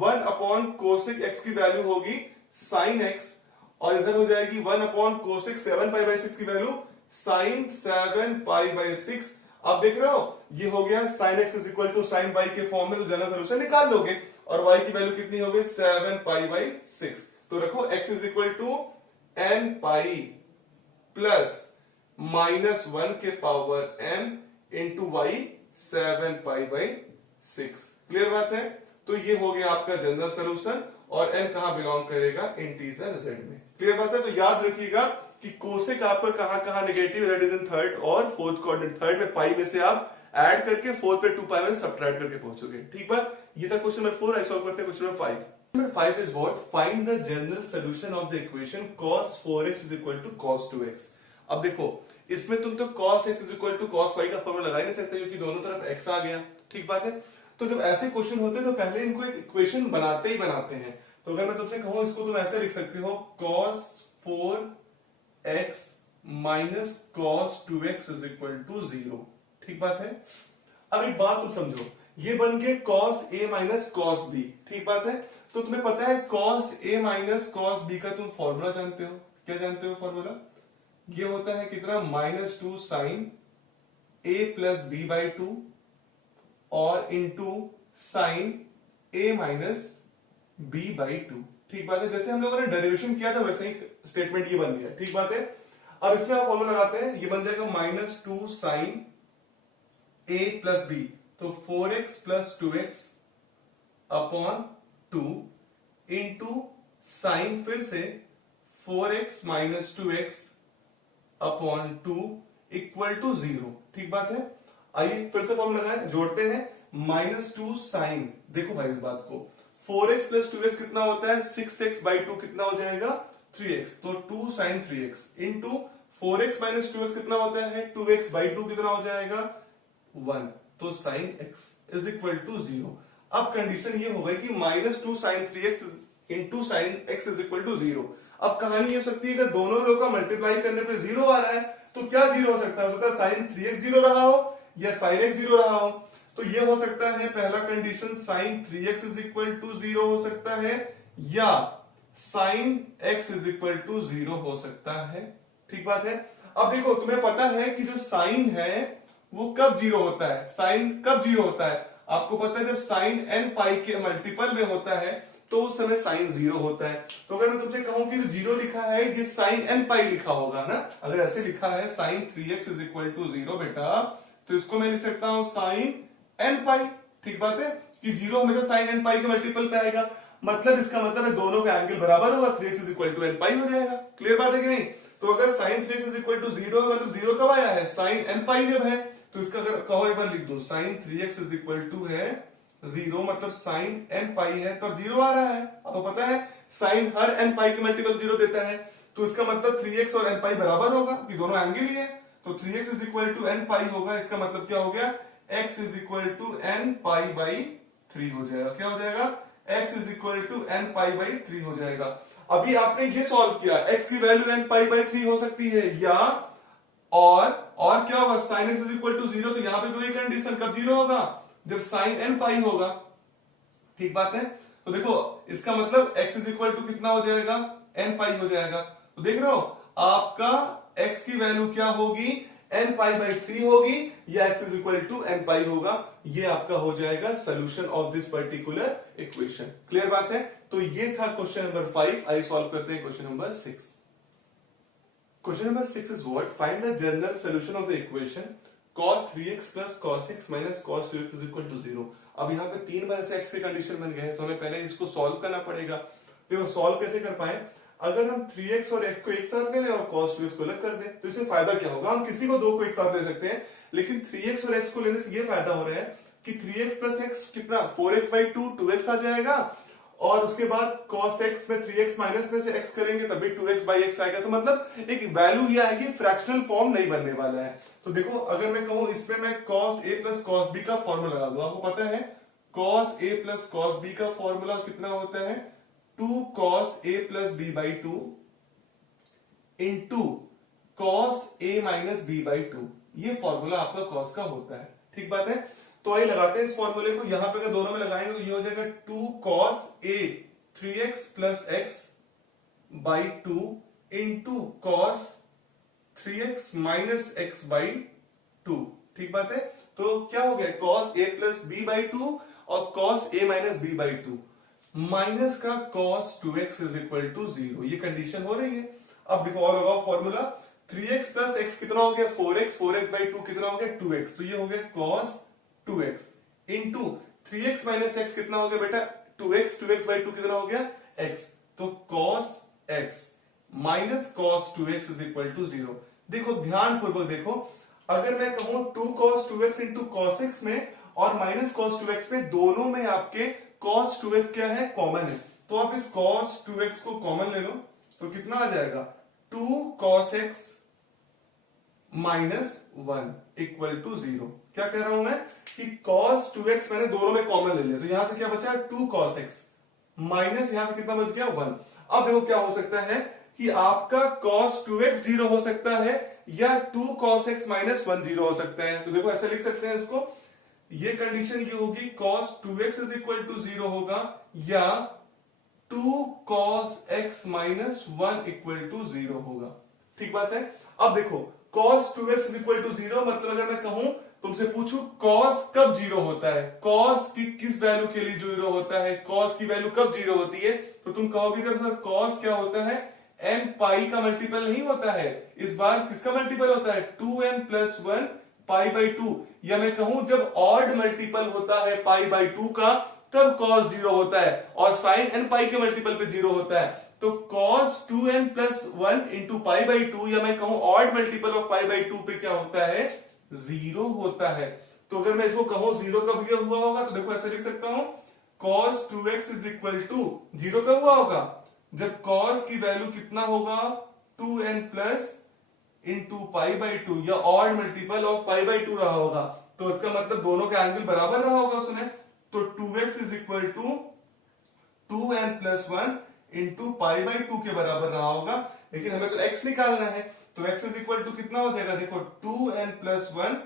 1 अपॉन कोसेक एक्स की वैल्यू होगी साइन एक्स, और इधर हो जाएगी 1 अपॉन कोसेक 7 पाई बाई 6 की वैल्यू साइन 7 पाई बाई 6। अब देख रहे हो ये हो गया sine x is equal to sine y के फॉर्म में, तो जनरल सोल्यूशन निकाल लोगे, और y की वैल्यू कितनी हो गई 7 पाई बाई 6। तो रखो x is equal to n pi plus -1 के power n into y 7 pi by 6। Clear बात है, तो ये हो गया आपका जनरल सोल्यूशन, और n कहां बिलोंग करेगा इंटीजर z में। क्लियर बात है, तो याद रखिएगा कि कोसेक आपका कहां कहां negative, that is in third और फोर्थ कोऑर्डिनेट। थर्ड में पाई में से आप ऐड करके फोर्थ पे 2 पाई में सब्ट्रैक्ट करके पहुंचोगे। ठीक बात, ये था क्वेश्चन नंबर 4। आई सॉल्व करते हैं question number 5। Number 5 is what, find the general solution of the equation cos 4x is equal to cos 2x। अब देखो इसमें तुम तो cos x is equal to cos y का फॉर्मूला लगा ही नहीं सकते क्योंकि दोनों तरफ x आ गया। ठीक बात है, तो जब ऐसे क्वेश्चन होते हैं तो पहले इनको एक इक्वेशन बनाते ही बनाते हैं। तो अगर मैं तुमसे कहूं इसको तुम ऐसे लिख सकते हो cos 4x minus cos 2x is equal to 0। ठीक बात है, अब एक बात तुम समझो, ये बन के cos a minus cos b। ठीक बात है, तो तुम्हें पता है cos a minus cos b का तुम फॉर्मूला जानते हो, क्या जानते हो फॉर्मूला, ये होता है कितना -2 sine a plus b by 2 और into sine a minus b by 2। ठीक बात है, जैसे हम लोगों ने डेरिवेशन किया था वैसे ही स्टेटमेंट ये बन गया। ठीक बात है, अब इसमें आप फॉर्मूला लगाते हैं, ये बन जाएगा -2 साइन a प्लस b, तो 4x plus 2x upon 2 into sine फिर से 4x minus 2x upon 2 equal to 0। ठीक बात है। आइए फिर से फॉर्मूला लगाएं, जोड़ते हैं। -2 साइन, देखो भाई इस बात को, 4x प्लस 2x कितना होता है, 6x बाई 2 कितना हो जाएगा, 3x। तो 2 sine 3x into 4x minus 2x कितना होता है, 2x बाई 2 कितना हो जाएगा, 1। तो sine x is equal to 0। अब कंडीशन ये हो गई कि -2 sine 3x into sine x is equal to 0। अब कहानी ये हो सकती है कि दोनों लोग का मल्टीप्लाई करने पे 0 आ रहा है, तो क्या 0 हो सकता है, हो सकता है साइन 3x 0 रहा हो या साइन x 0 रहा हो। तो ये हो सकता है पहला condition, sine 3x is equal to 0 हो सकता है, या sine x is equal to 0 हो सकता है। ठीक बात है। अब देखो तुम्हें पता है कि जो साइन है वो कब 0 होता है, साइन कब 0 होता है, आपको पता है जब साइन n पाई के मल्टीपल में होता है तो उस समय साइन 0 होता है। तो अगर मैं तुमसे कहूं कि जो 0 लिखा है ये साइन n पाई लिखा होगा ना, अगर ऐसे लिखा है sign 3x is equal to 0 बेटा, तो इसको मैं लिख सकता हूं साइन n पाई। ठीक बात है कि 0 हमेशा साइन n पाई के मल्टीपल पे आएगा, मतलब इसका मतलब है दोनों का एंगल बराबर होगा, 3x is equal to n pi हो जाएगा। क्लियर बात है कि नहीं। तो अगर sign 3x is equal to 0 है, मतलब 0 कब आया है, साइन n पाई जब है, तो इसका अगर कहो एक बार लिख दो, sign 3x is equal to है 0, मतलब साइन n पाई है तब 0 आ रहा है। आपको पता है साइन हर n पाई के मल्टीपल 0 देता है, तो इसका मतलब 3x और n पाई बराबर होगा कि दोनों एंगल ही है, तो 3x is equal to n pi होगा। इसका मतलब क्या हो गया, x is equal to n pi by 3 हो जाएगा। क्या हो जाएगा, x is equal to n pi by 3 हो जाएगा। अभी आपने ये सॉल्व किया, x की वैल्यू n पाई बाई 3 हो सकती है, या और क्या होगा, sine x is equal to 0, तो यहां पे भी वही कंडीशन, कब 0 होगा, जब साइन n पाई होगा। ठीक बात है। तो देखो इसका मतलब x इज इक्वल टू कितना हो जाएगा, n पाई हो जाएगा। तो देख रहे हो आपका x की वैल्यू क्या होगी, n पाई बाई 3 होगी, या x is equal to n pi होगा। ये आपका हो जाएगा solution of this particular equation. Clear बात है। तो ये था क्वेश्चन नंबर 5। आइए सॉल्व करते हैं question number 6। Question number 6 is what? Find the general solution of the equation cos 3x plus cos x minus cos 2x is equal to 0। अब यहाँ पे 3 बार से x के कंडीशन बन गए हैं, तो हमें पहले इसको सॉल्व करना पड़ेगा। देखो सॉल्व कैसे कर पाए, अगर हम 3x और x को एक साथ ले लें और cos 2x को अलग कर दें, तो इससे फायदा क्या होगा, हम किसी को दो को एक साथ ले सकते हैं, लेकिन 3x और x को लेने से ये फायदा हो रहा है कि 3x प्लस x कितना, 4x बाई 2 2x आ जाएगा, और उसके बाद cos x में 3x माइनस में से x करेंगे तभी 2x बाई x आएगा। तो मतलब एक वैल्यू ये आएगी, फ्रैक्शनल फॉर्म नहीं बनने वाला है। तो देखो अगर मैं कहूं इसमें मैं cos a plus cos b का फॉर्मूला लगा दूं, आपको पता है cos a plus cos b का फॉर्मूला कितना होता है, 2 cos a plus b by 2 into cos a minus b by 2, ये फॉर्मूला आपका cos का होता है। ठीक बात है। तो आइए लगाते हैं इस फॉर्मूले को, यहां पे अगर दोनों में लगाएंगे तो ये हो जाएगा 2 cos a 3x plus x by 2 into cos 3x minus x by 2। ठीक बात है। तो क्या हो गया, cos a plus b by 2 और cos a minus b by 2 minus का cos 2x is equal to 0, ये कंडीशन हो रही है। अब देखो और लगाओ फॉर्मूला, 3x प्लस x कितना हो गया 4x, 4x बाई 2 कितना हो गया 2x, तो ये हो गया cos 2x into 3x minus x कितना हो गया बेटा 2x, 2x बाई 2 कितना हो गया x, तो cos x minus cos 2x is equal to 0। देखो ध्यान पूर्वक देखो, अगर मैं कहूं 2 cos 2x into cos x में और माइनस cos 2x में, दोनों में आपके cos 2x क्या है, कॉमन है, तो आप इस cos 2x को कॉमन ले लो तो कितना आ जाएगा 2 cos x minus 1 equal to 0। क्या कह रहा हूं मैं कि cos 2x मैंने दोनों में कॉमन ले लिया, तो यहां से क्या बचा 2 cos x माइनस यहां से कितना बच गया 1। अब देखो क्या हो सकता है कि आपका cos 2x 0 हो सकता है या 2 cos x माइनस 1 0 हो सकता है। तो देखो ऐसे लिख सकते हैं इसको, ये कंडीशन ये होगी cos 2x is equal to 0 होगा या 2 cos x minus 1 equal to 0 होगा। ठीक बात है। अब देखो cos 2x is equal to 0 मतलब अगर मैं कहूं तुमसे पूछूं cos कब 0 होता है, cos की किस वैल्यू के लिए 0 होता है, cos की वैल्यू कब 0 होती है, तो तुम कहोगे जब सर cos क्या होता है, n पाई का मल्टीपल नहीं होता है, इस बार किसका मल्टीपल होता है 2n प्लस 1 पाई बाई 2, या मैं कहूं जब ऑड मल्टीपल होता है पाई बाई 2 का तब cos 0 होता है और sin n पाई के मल्टीपल पे 0 होता है। तो cos 2n plus 1 into pi by 2, या मैं कहूं odd multiple of pi by 2 पे क्या होता है, 0 होता है। तो अगर मैं इसको कहूं 0 कब ये हुआ होगा, तो देखो ऐसे लिख सकता हूं cos 2x is equal to 0 कब हुआ होगा, जब cos की वैल्यू कितना होगा 2n plus into pi by 2, या odd multiple of pi by 2 रहा होगा। तो इसका मतलब दोनों के एंगल बराबर रहा होगा उसमें। तो 2x is equal to 2n plus 1 into pi by 2 के बराबर रहा होगा। लेकिन हमें तो x निकालना है, तो x इज इक्वल टू कितना हो जाएगा, देखो 2n प्लस 1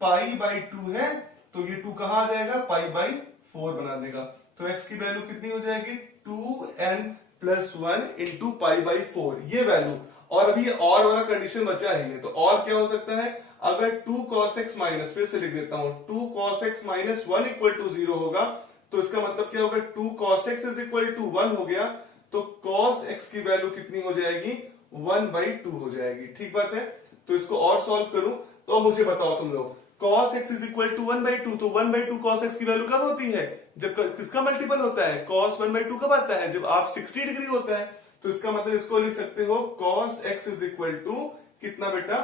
पाई बाई 2 है, तो ये 2 कहां आ जाएगा, पाई बाई 4 बना देगा। तो x की वैल्यू कितनी हो जाएगी, 2n plus 1 into pi by 4, ये वैल्यू। और अभी और वाला कंडीशन बचा है, तो और क्या हो सकता है, अगर 2 cos x माइनस, फिर से लिख देता हूं, 2 cos x minus 1 equal to 0 होगा, तो इसका मतलब क्या होगा, 2 cos x is equal to 1 हो गया, तो cos x की वैल्यू कितनी हो जाएगी, 1/2 हो जाएगी। ठीक बात है। तो इसको और सॉल्व करूं, तो अब मुझे बताओ तुम लोग, cos x is equal to 1/2, तो 1/2 cos x की वैल्यू कब होती है, जब किसका मल्टीपल होता है, cos 1/2 कब आता है, जब आप 60 डिग्री होता है। तो इसका मतलब इसको लिख सकते हो cos x is equal to कितना बेटा,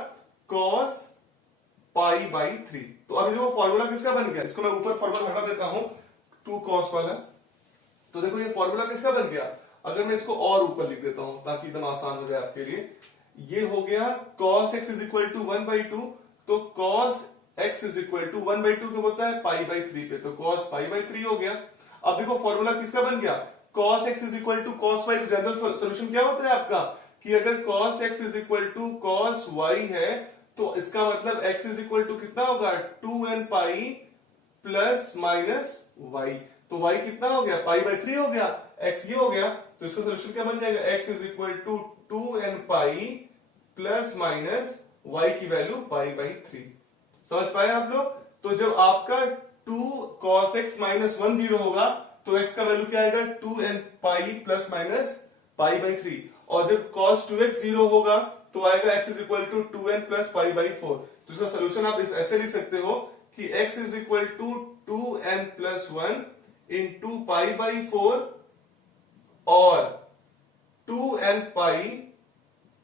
cos पाई बाई 3। तो अभी देखो फॉर्मूला किसका बन गया, इसको मैं ऊपर फॉर्मूला हटा देता हूं 2 cos वाला। तो देखो ये फॉर्मूला किसका बन गया, अगर मैं इसको और ऊपर लिख देता हूं ताकि एकदम आसान हो जाए आपके लिए, ये हो गया cos x is equal to 1/2, तो cos x is equal to 1/2 कब होता है, पाई बाई 3 पे, तो cos पाई बाई 3 हो गया। अब देखो फॉर्मूला किसका बन गया, cos x is equal to cos y। General solution क्या होता है आपका, कि अगर cos x is equal to cos y है, तो इसका मतलब x इज इक्वल टू कितना होगा, 2n pi plus minus y। तो y कितना हो गया, पाई बाई 3 हो गया, x ये हो गया, तो इसका सोल्यूशन क्या बन जाएगा, x is equal to 2n pi plus minus y की वैल्यू पाई बाई 3। समझ पाए आप लोग। तो जब आपका 2 cos x माइनस 1 0 होगा, तो x का वैल्यू क्या आएगा, 2n pi plus minus pi by 3, और जब cos 2x 0 होगा, तो आएगा x is equal to 2n plus pi by 4। तो इसका सोल्यूशन आप ऐसे लिख सकते हो कि x is equal to 2n plus 1 into pi by 4 और 2n pi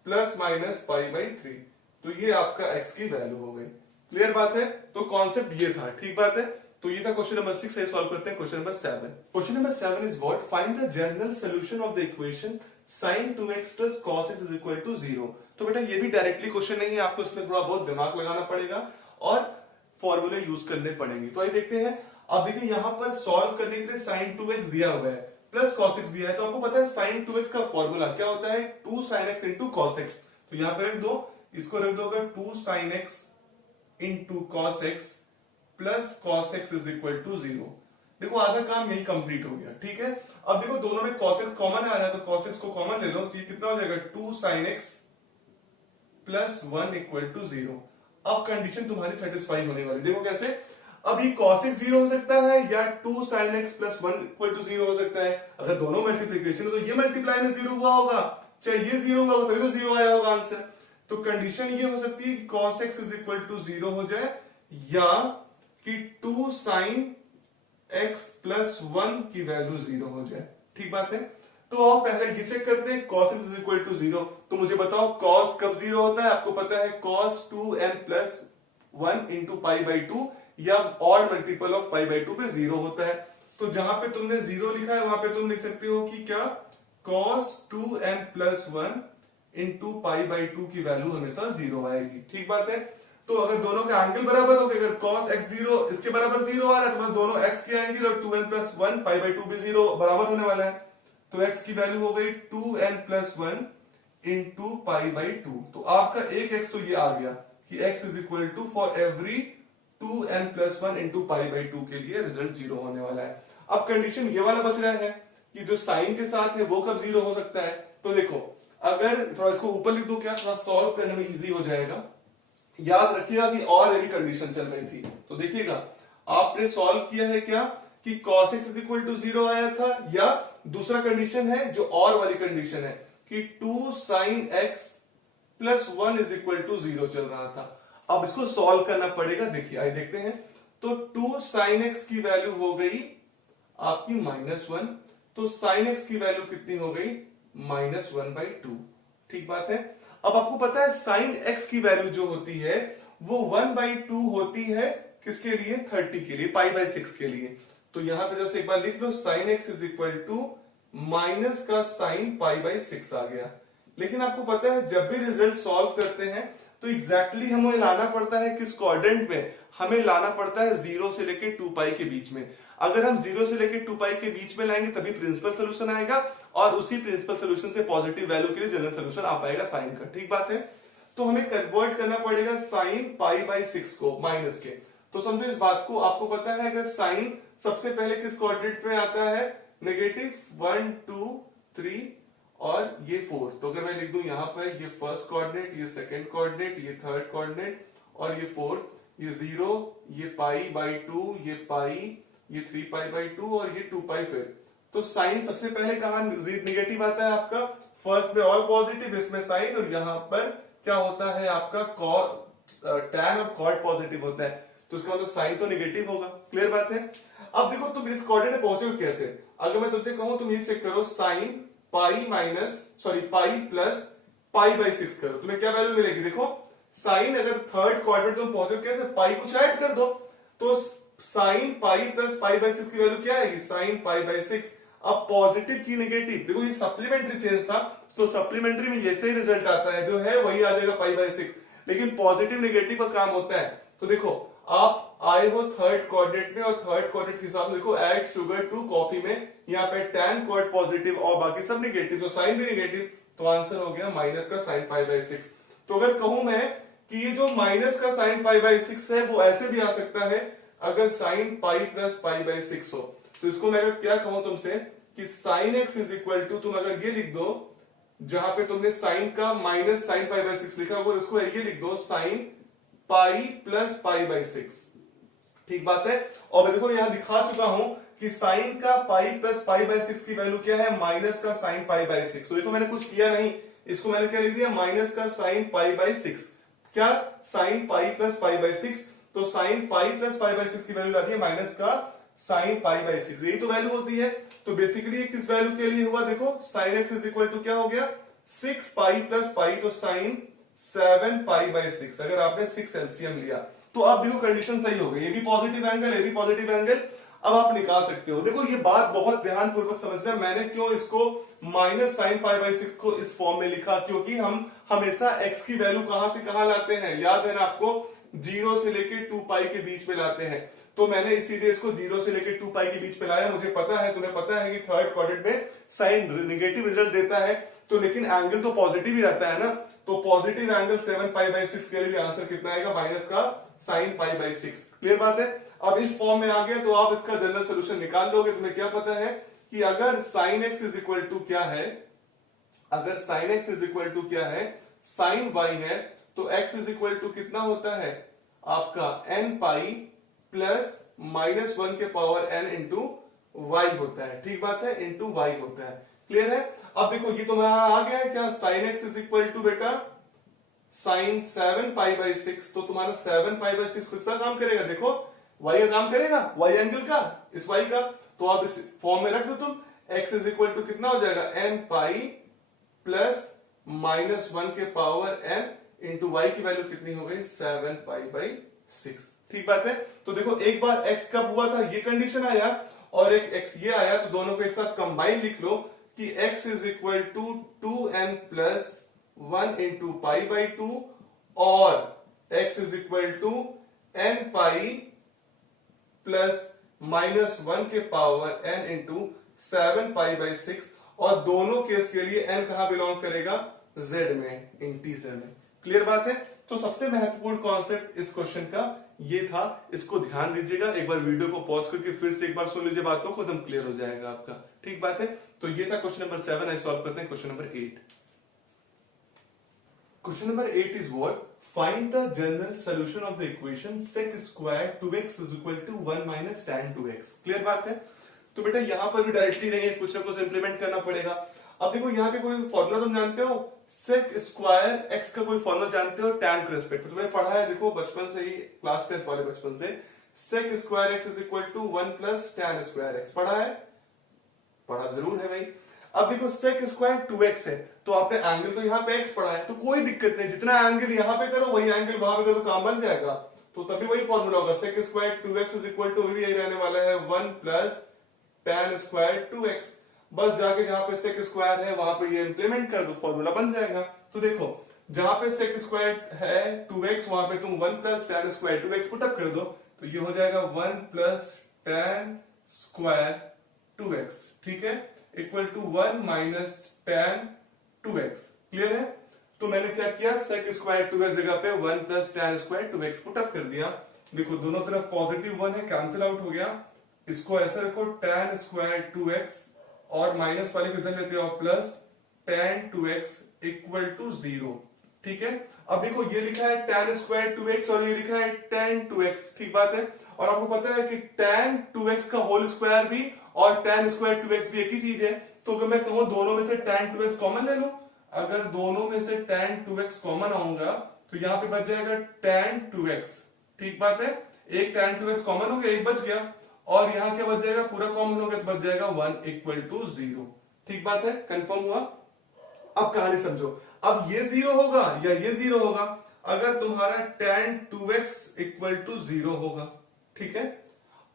plus minus pi by 3। तो ये आपका x की वैल्यू हो गई। क्लियर बात है। तो कॉन्सेप्ट ये था, ठीक बात है। तो ये था क्वेश्चन नंबर 6। सॉल्व करते हैं question number 7। Question number 7 is what, find the general solution of the equation sin 2x plus cos x is equal to 0। तो बेटा ये भी डायरेक्टली क्वेश्चन नहीं है, आपको इसमें थोड़ा बहुत दिमाग लगाना पड़ेगा और फॉर्मूले यूज करने पड़ेंगे। तो आइए देखते हैं। अब देखिए यहाँ पर सॉल्व करने के लिए sin 2x दिया हुआ है प्लस cos x दिया है, तो आपको पता है sin 2x का फॉर्मूला क्या होता है, 2 sin x into cos x। तो यहाँ पे रख दो, इसको रख दो अगर 2 sin x into cos x plus cos x is equal to 0। देखो आधा काम यही कंप्लीट हो गया, ठीक है। अब देखो दोनों में cos x कॉमन आ रहा है, तो cos x को कॉमन ले लो, तो ये कितना हो जाएगा, 2 sin x plus 1 equal to 0। अब कंडीशन तुम्हारी सेटिस्फाई होने वाली, देखो कैसे। अब ये cos x 0 हो सकता है या 2 sin x plus 1 equal to 0 हो सकता है। अगर दोनों मल्टीप्लीकेशन है तो ये मल्टीप्लाई में 0 हुआ होगा, चाहे ये 0 हुआ होगा तभी तो 0 आया होगा आंसर। तो कंडीशन ये हो सकती है कि cos x is equal to 0 हो जाए, या कि 2 sin x प्लस 1 की वैल्यू 0 हो जाए। ठीक बात है। तो आप पहले ये चेक करते हैं cos x is equal to 0। तो मुझे बताओ cos कब 0 होता है, आपको पता है cos 2n plus 1 into pi by 2, या odd multiple of pi by 2 पे 0 होता है। तो जहां पे तुमने 0 लिखा है वहां पे तुम लिख सकते हो कि क्या, cos 2n plus 1 into pi by 2 की वैल्यू हमेशा 0 आएगी। ठीक बात है। तो अगर दोनों के एंगल बराबर हो गए, अगर cos x 0 इसके बराबर 0 आ रहा है, तो दोनों x के एंगल और 2n प्लस 1 पाई बाई 2 भी 0 बराबर होने वाला है। तो x की वैल्यू हो गई 2n plus 1 into pi by 2। तो आपका एक x तो ये आ गया कि x is equal to for every 2n plus 1 into pi by 2 के लिए रिजल्ट 0 होने वाला है। अब कंडीशन ये वाला बच रहा है कि जो साइन के साथ है वो कब 0 हो सकता है। तो देखो अगर थोड़ा इसको ऊपर लिख दो, क्या थोड़ा सॉल्व करने में इजी हो जाएगा। याद रखिएगा कि और यही कंडीशन चल रही थी। तो देखिएगा आपने सॉल्व किया है क्या कि cos x is equal to 0 आया था, या दूसरा कंडीशन है जो और वाली कंडीशन है कि 2 sin x plus 1 is equal to 0 चल रहा था। अब इसको सॉल्व करना पड़ेगा। देखिए आइए देखते हैं। तो 2 sin x की वैल्यू हो गई आपकी -1, तो sin x की वैल्यू कितनी हो गई -1/2। ठीक बात है। अब आपको पता है साइन x की वैल्यू जो होती है वो 1/2 होती है किसके लिए, 30 के लिए, π/6 के लिए। तो यहां पे जैसे एक बार लिख लो sine x is equal to minus का साइन π/6 आ गया। लेकिन आपको पता है जब भी रिजल्ट सॉल्व करते हैं तो एग्जैक्टली हमें लाना पड़ता है किस क्वाड्रेंट में, हमें लाना पड़ता है 0 से लेके 2π के बीच में। अगर हम 0 से लेके 2π के बीच में लाएंगे तभी प्रिंसिपल सोल्यूशन आएगा और उसी प्रिंसिपल सोल्यूशन से पॉजिटिव वैल्यू के लिए जनरल सोल्यूशन आ पाएगा साइन का। ठीक बात है। तो हमें कन्वर्ट करना पड़ेगा साइन π/6 को माइनस के। तो समझो इस बात को, आपको पता है अगर साइन सबसे पहले किस क्वाड्रेंट में आता है, -1 2 3 और ये 4। तो अगर मैं लिख दूं यहां पर ये फर्स्ट कोऑर्डिनेट, ये सेकंड कोऑर्डिनेट, ये थर्ड कोऑर्डिनेट और ये फोर्थ, ये 0, ये π/2, ये पाई, ये 3π/2 और ये 2π। फिर तो साइन सबसे पहले कहां नेगेटिव आता है आपका, फर्स्ट में ऑल पॉजिटिव, इसमें साइन, और यहां पर क्या होता है आपका टैन और कॉट पॉजिटिव होता है। तो इसका मतलब साइन तो नेगेटिव होगा। क्लियर बात है। अब देखो तुम इस कोऑर्डिनेट में पहुंचोगे कैसे। अगर मैं तुमसे कहूं तुम ये चेक करो साइन पाई प्लस π/6 करो, तुम्हें क्या वैल्यू मिलेगी। देखो साइन अगर थर्ड क्वाड्रेंट तुम पहुंचो कैसे, पाई कुछ ऐड कर दो तो साइन पाई प्लस π/6 की वैल्यू क्या आएगी, साइन π/6। अब पॉजिटिव की नेगेटिव, देखो ये सप्लीमेंट्री चेंज था तो सप्लीमेंट्री में जैसे ही रिजल्ट आता है जो है वही आ जाएगा π/6, लेकिन पॉजिटिव नेगेटिव का काम होता है। तो देखो आप आए हो थर्ड कोऑर्डिनेट में और थर्ड कोऑर्डिनेट के हिसाब से देखो ऐड शुगर टू कॉफी में, यहाँ पे टैन कॉट पॉजिटिव और बाकी सब नेगेटिव, तो साइन भी नेगेटिव, तो आंसर हो गया माइनस का साइन π/6। तो अगर कहूं मैं कि ये जो माइनस का साइन π/6 है वो ऐसे भी आ सकता है अगर साइन पाई प्लस π/6 हो। तो इसको मैं अगर क्या कहूं तुमसे कि sine x is equal to, तुम अगर ये लिख दो जहां पे तुमने साइन का माइनस साइन π/6 लिखा होगा इसको ये लिख दो साइन पाई प्लस π/6। ठीक बात है। और मैं देखो यहां दिखा चुका हूं कि साइन का पाई प्लस π/6 की वैल्यू क्या है, माइनस का साइन π/6। तो देखो मैंने कुछ किया नहीं, इसको मैंने क्या लिख दिया, माइनस का साइन π/6, क्या साइन पाई प्लस π/6। तो साइन पाई प्लस π/6 की वैल्यू आती है माइनस का साइन π/6, यही तो वैल्यू होती है। तो बेसिकली ये किस वैल्यू के लिए हुआ, देखो sine x is equal to क्या हो गया 6π प्लस पाई, तो साइन 7π/6। अगर आपने 6 एलसीएम लिया तो अब देखो कंडीशन सही हो गई, ये भी पॉजिटिव एंगल, ये भी पॉजिटिव एंगल, अब आप निकाल सकते हो। देखो ये बात बहुत ध्यान पूर्वक समझना, मैंने क्यों इसको माइनस साइन π/6 को इस फॉर्म में लिखा, क्योंकि हम हमेशा x की वैल्यू कहां से कहां लाते हैं, याद है ना आपको, 0 से लेके 2π के बीच में लाते हैं। तो मैंने इसीलिए इसको 0 से लेके 2π के बीच में लाया। मुझे पता है, तुम्हें पता है कि थर्ड क्वाड्रेंट में साइन नेगेटिव रिजल्ट देता है, तो लेकिन एंगल तो पॉजिटिव ही रहता है ना, तो पॉजिटिव एंगल 7π/6 के लिए भी आंसर कितना आएगा, माइनस का साइन π/6। क्लियर बात है। अब इस फॉर्म में आ गया तो आप इसका जनरल सोल्यूशन निकाल दोगे। तुम्हें क्या पता है कि अगर sine x is equal to क्या है, अगर sine x is equal to क्या है, साइन y है, तो x इज इक्वल टू कितना होता है आपका n पाई प्लस -1 के पावर n इंटू y होता है। ठीक बात है, इंटू y होता है। क्लियर है। अब देखो ये तुम्हारा आ गया है क्या, sine x is equal to बेटा साइन 7π/6, तो तुम्हारा 7π/6 किसका काम करेगा, देखो y का काम करेगा, y एंगल का, इस y का। तो आप इस फॉर्म में रख दो तुम, x इज इक्वल टू कितना हो जाएगा n पाई प्लस -1 के पावर n इंटू y की वैल्यू कितनी हो गई 7π/6। ठीक बात है। तो देखो एक बार x कब हुआ था, ये कंडीशन आया, और एक x ये आया, तो दोनों को एक साथ कंबाइन लिख लो कि x is equal to 2n plus 1 into π/2 और x is equal to n pi plus -1 के पावर n इंटू 7π/6, और दोनों केस के लिए n कहां बिलोंग करेगा, z में, इंटीजर में। क्लियर बात है। तो सबसे महत्वपूर्ण कॉन्सेप्ट इस क्वेश्चन का ये था, इसको ध्यान दीजिएगा। एक बार वीडियो को पॉज करके फिर से एक बार सुन लीजिए, बातों को एकदम क्लियर हो जाएगा आपका। ठीक बात है। तो ये था क्वेश्चन नंबर 7। आई सॉल्व करते हैं question number 8। Question number 8 is what, find the general solution of the equation sec square 2x is equal to 1 minus tan 2x। Clear बात है। तो बेटा यहां पर भी डायरेक्टली नहीं है, कुछ ना कुछ इंप्लीमेंट करना पड़ेगा। अब देखो यहाँ पे कोई फॉर्मूला तुम जानते हो, sec स्क्वायर x का कोई फॉर्मूला जानते हो tan के रेस्पेक्ट में, तुम्हें पढ़ा है, देखो बचपन से ही, क्लास 10 वाले बचपन से, sec square x is equal to 1 plus tan square x, पढ़ा है, पढ़ा जरूर है भाई। अब देखो sec स्क्वायर 2x है, तो आपने एंगल तो यहाँ पे x पढ़ा है, तो कोई दिक्कत नहीं, जितना एंगल यहाँ पे करो वही एंगल वहां पे करो तो काम बन जाएगा। तो तभी वही फॉर्मूला होगा, sec square 2x is equal to यही रहने वाला है 1 प्लस tan स्क्वायर 2x। बस जाके जहां पे sec स्क्वायर है वहां पे ये इंप्लीमेंट कर दो, फॉर्मूला बन जाएगा। तो देखो जहां पे sec स्क्वायर है 2x, वहां पे तुम 1 plus tan square 2x put up कर दो, तो ये हो जाएगा 1 प्लस tan स्क्वायर 2x, ठीक है, equal to 1 minus tan 2x। Clear है? तो मैंने क्या किया, sec स्क्वायर 2x जगह पे 1 plus tan square 2x put up कर दिया। देखो दोनों तरफ पॉजिटिव 1 है, कैंसिल आउट हो गया। इसको ऐसा रखो tan स्क्वायर 2x और माइनस वाले को इधर लेते हो plus tan 2x equal to 0, ठीक है। अब देखो ये लिखा है tan स्क्वायर 2x और ये लिखा है tan 2x, ठीक बात है। और आपको पता है कि tan 2x का होल स्क्वायर भी और tan स्क्वायर 2x भी एक ही चीज है। तो अगर मैं कहूं दोनों में से tan 2x कॉमन ले लो, अगर दोनों में से tan 2x कॉमन आऊंगा तो यहां पे बच जाएगा tan 2x, ठीक बात है। एक tan 2x कॉमन हो गया, एक बच गया, और यहां क्या बच जाएगा, पूरा कॉमन हो गया तो बच जाएगा 1 इक्वल टू 0, ठीक बात है, कंफर्म हुआ। अब कहानी समझो, अब ये 0 होगा या ये 0 होगा अगर तुम्हारा tan 2x इक्वल टू 0 होगा, ठीक है।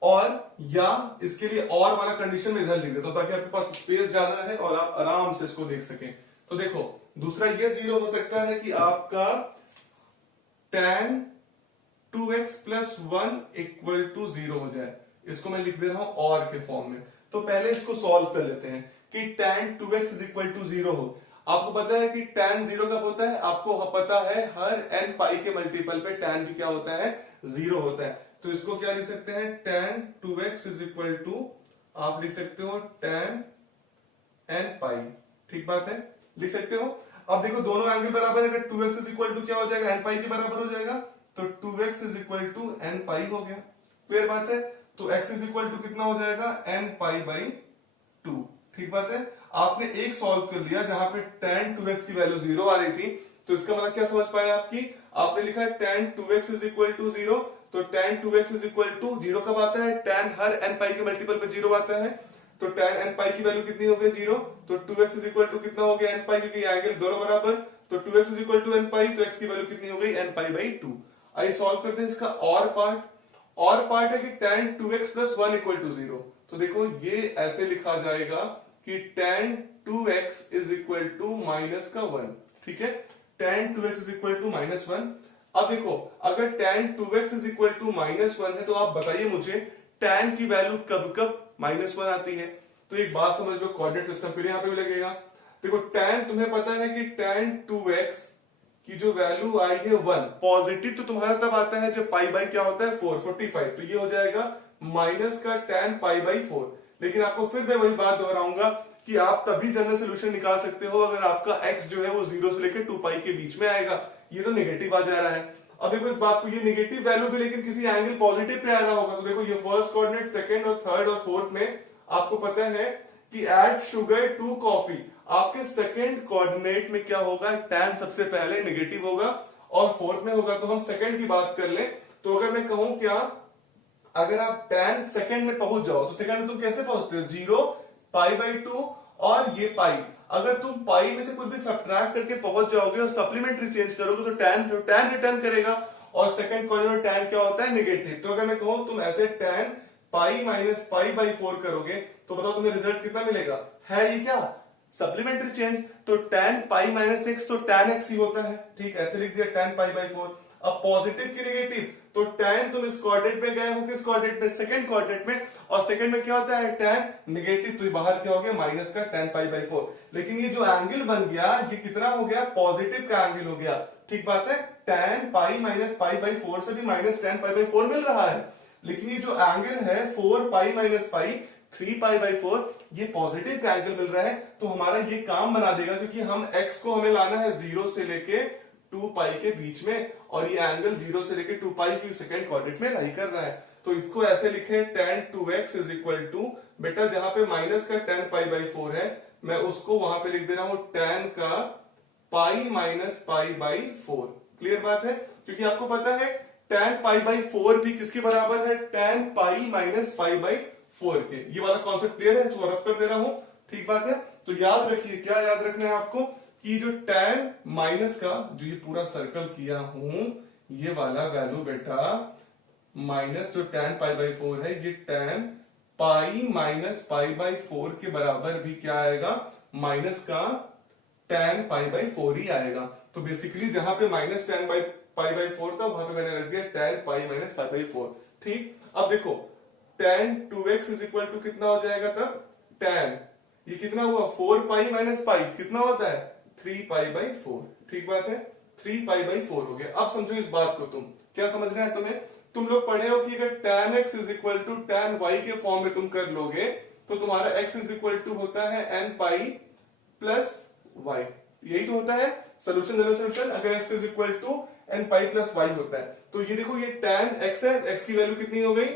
और या इसके लिए और वाला कंडीशन में इधर लिख देता हूं ताकि आपके पास स्पेस ज्यादा है और आप आराम से इसको देख सकें। तो देखो दूसरा ये 0 हो सकता है कि आपका tan 2x plus 1 equal to 0 हो जाए। इसको मैं लिख दे रहा हूं और के फॉर्म में। तो पहले इसको सॉल्व कर लेते हैं कि tan 2x is equal to 0 हो। आपको पता है कि tan 0 कब होता है, आपको पता है हर n पाई के मल्टीपल पे tan भी क्या होता है, 0 होता है। तो इसको क्या लिख सकते हैं, tan 2x is equal to, आप लिख सकते हो tan n पाई, ठीक बात है, लिख सकते हो। अब देखो दोनों एंगल बराबर है, अगर 2x इज इक्वल टू क्या हो जाएगा, n पाई के बराबर हो जाएगा, तो 2x is equal to n pi हो गया। क्लियर बात है। तो x इज इक्वल टू कितना हो जाएगा, n पाई बाई 2, ठीक बात है। आपने एक सॉल्व कर लिया जहां पे tan 2x की वैल्यू 0 आ रही थी, तो इसका मतलब क्या समझ पाए आपकी, आपने लिखा है tan 2x is equal to 0, तो tan 2x is equal to 0 कब आता है, tan हर n पाई के मल्टीपल पे 0 आता है। तो tan n पाई की वैल्यू कितनी हो गई, 0। तो 2x इज इक्वल टू कितना हो गया, n पाई, क्योंकि एंगल दोनों बराबर, तो 2x is equal to n pi, तो x की वैल्यू कितनी हो गई, n पाई बाई 2। आइए सॉल्व करते हैं इसका और पार्ट है कि tan 2x plus 1 equal to 0। तो देखो ये ऐसे लिखा जाएगा कि tan 2x is equal to minus का 1, ठीक है, tan 2x is equal to minus 1। अब देखो अगर tan 2x is equal to minus 1 है तो आप बताइए मुझे tan की वैल्यू कब कब माइनस 1 आती है। तो एक बात समझ लो, कोऑर्डिनेट सिस्टम फिर यहां पे भी लगेगा। देखो tan, तुम्हें पता है कि tan 2x की जो वैल्यू आई है 1, पॉजिटिव तो तुम्हारा तब आता है जब पाई बाई क्या होता है 445, तो ये हो जाएगा माइनस का tan पाई बाई 4। लेकिन आपको फिर मैं वही बात दोहराऊंगा कि आप तभी जनरल सोल्यूशन निकाल सकते हो अगर आपका x जो है वो 0 से लेकर 2 पाई के बीच में आएगा। ये तो नेगेटिव आ जा रहा है। अब देखो इस बात को, ये नेगेटिव वैल्यू भी लेकिन किसी एंगल पॉजिटिव पे आ रहा होगा। तो देखो ये फर्स्ट कोऑर्डिनेट, सेकंड और थर्ड और फोर्थ में आपको पता है कि ऐड शुगर टू कॉफी, आपके सेकंड कोऑर्डिनेट में क्या होगा, tan सबसे पहले नेगेटिव होगा और फोर्थ में होगा। तो हम सेकंड की बात कर ले, तो अगर मैं कहूं क्या, अगर आप tan सेकंड में पहुंच जाओ तो सेकंड में तुम कैसे पहुंचते हो, 0 पाई बाई 2 और ये पाई, अगर तुम पाई में से कुछ भी सब्ट्रैक्ट करके पहुंच जाओगे और सप्लीमेंट्री चेंज करोगे तो tan रिटर्न करेगा, और सेकंड कोऑर्डिनेट में tan क्या होता है, नेगेटिव। तो अगर मैं कहूं तुम ऐसे tan pi minus pi by 4 करोगे तो बताओ तुम्हें रिजल्ट कितना मिलेगा, है ये क्या, सप्लीमेंट्री चेंज। तो tan पाई माइनस एक्स तो tan x ही होता है, ठीक, ऐसे लिख दिया tan पाई बाई 4। अब पॉजिटिव की नेगेटिव, तो tan तुम इस कोऑर्डिनेट में गए हो, किस कोऑर्डिनेट में, सेकंड कोऑर्डिनेट में, और सेकंड में क्या होता है tan नेगेटिव, तो बाहर क्या हो गया, माइनस का tan पाई बाई 4। लेकिन ये जो एंगल बन गया ये कितना हो गया, पॉजिटिव का एंगल हो गया, ठीक बात है। tan pi minus pi by 4 से भी माइनस tan पाई बाई 4 मिल रहा है, लेकिन ये जो एंगल है 4 पाई माइनस पाई 3 पाई बाई 4, ये पॉजिटिव का एंगल मिल रहा है। तो हमारा ये काम बना देगा, क्योंकि हम x को हमें लाना है 0 से लेके 2 पाई के बीच में, और ये एंगल 0 से लेके 2 पाई की सेकंड कोऑर्डिनेट में लाई कर रहा है। तो इसको ऐसे लिखे tan 2x is equal to, बेटा जहां पे माइनस का tan पाई बाई 4 है मैं उसको वहां पे लिख दे रहा हूं tan का पाई माइनस पाई बाई 4। क्लियर बात है, क्योंकि आपको पता है tan पाई बाई 4 भी किसके बराबर है, tan pi minus pi by 4 के। ये वाला कॉन्सेप्ट क्लियर है, इसको रफ कर दे रहा हूं, ठीक बात है। तो याद रखिए, क्या याद रखना है आपको कि जो tan माइनस का जो ये पूरा सर्कल किया हूं, ये वाला वैल्यू बेटा माइनस जो tan पाई बाई 4 है, ये tan pi minus pi by 4 के बराबर भी क्या आएगा, माइनस का tan पाई बाई 4 ही आएगा। तो बेसिकली जहां पे माइनस tan पाई बाई 4 था, वहां पे मैंने रख दिया tan pi minus pi by 4। ठीक, अब देखो tan 2x is equal to कितना हो जाएगा तब, tan ये कितना हुआ 4 पाई माइनस पाई कितना होता है 3 पाई बाई 4। ठीक बात है, 3 पाई बाई 4 हो गया। अब समझो इस बात को, तुम क्या समझना है तुम्हें, तुम लोग पढ़े हो कि अगर tan x is equal to tan y के फॉर्म में तुम कर लोगे तो तुम्हारा x इज इक्वल टू होता है n पाई प्लस y, यही तो होता है सोल्यूशन। सोल्यूशन अगर x is equal to n pi plus y होता है, तो ये देखो ये tan x है, x की वैल्यू कितनी हो गई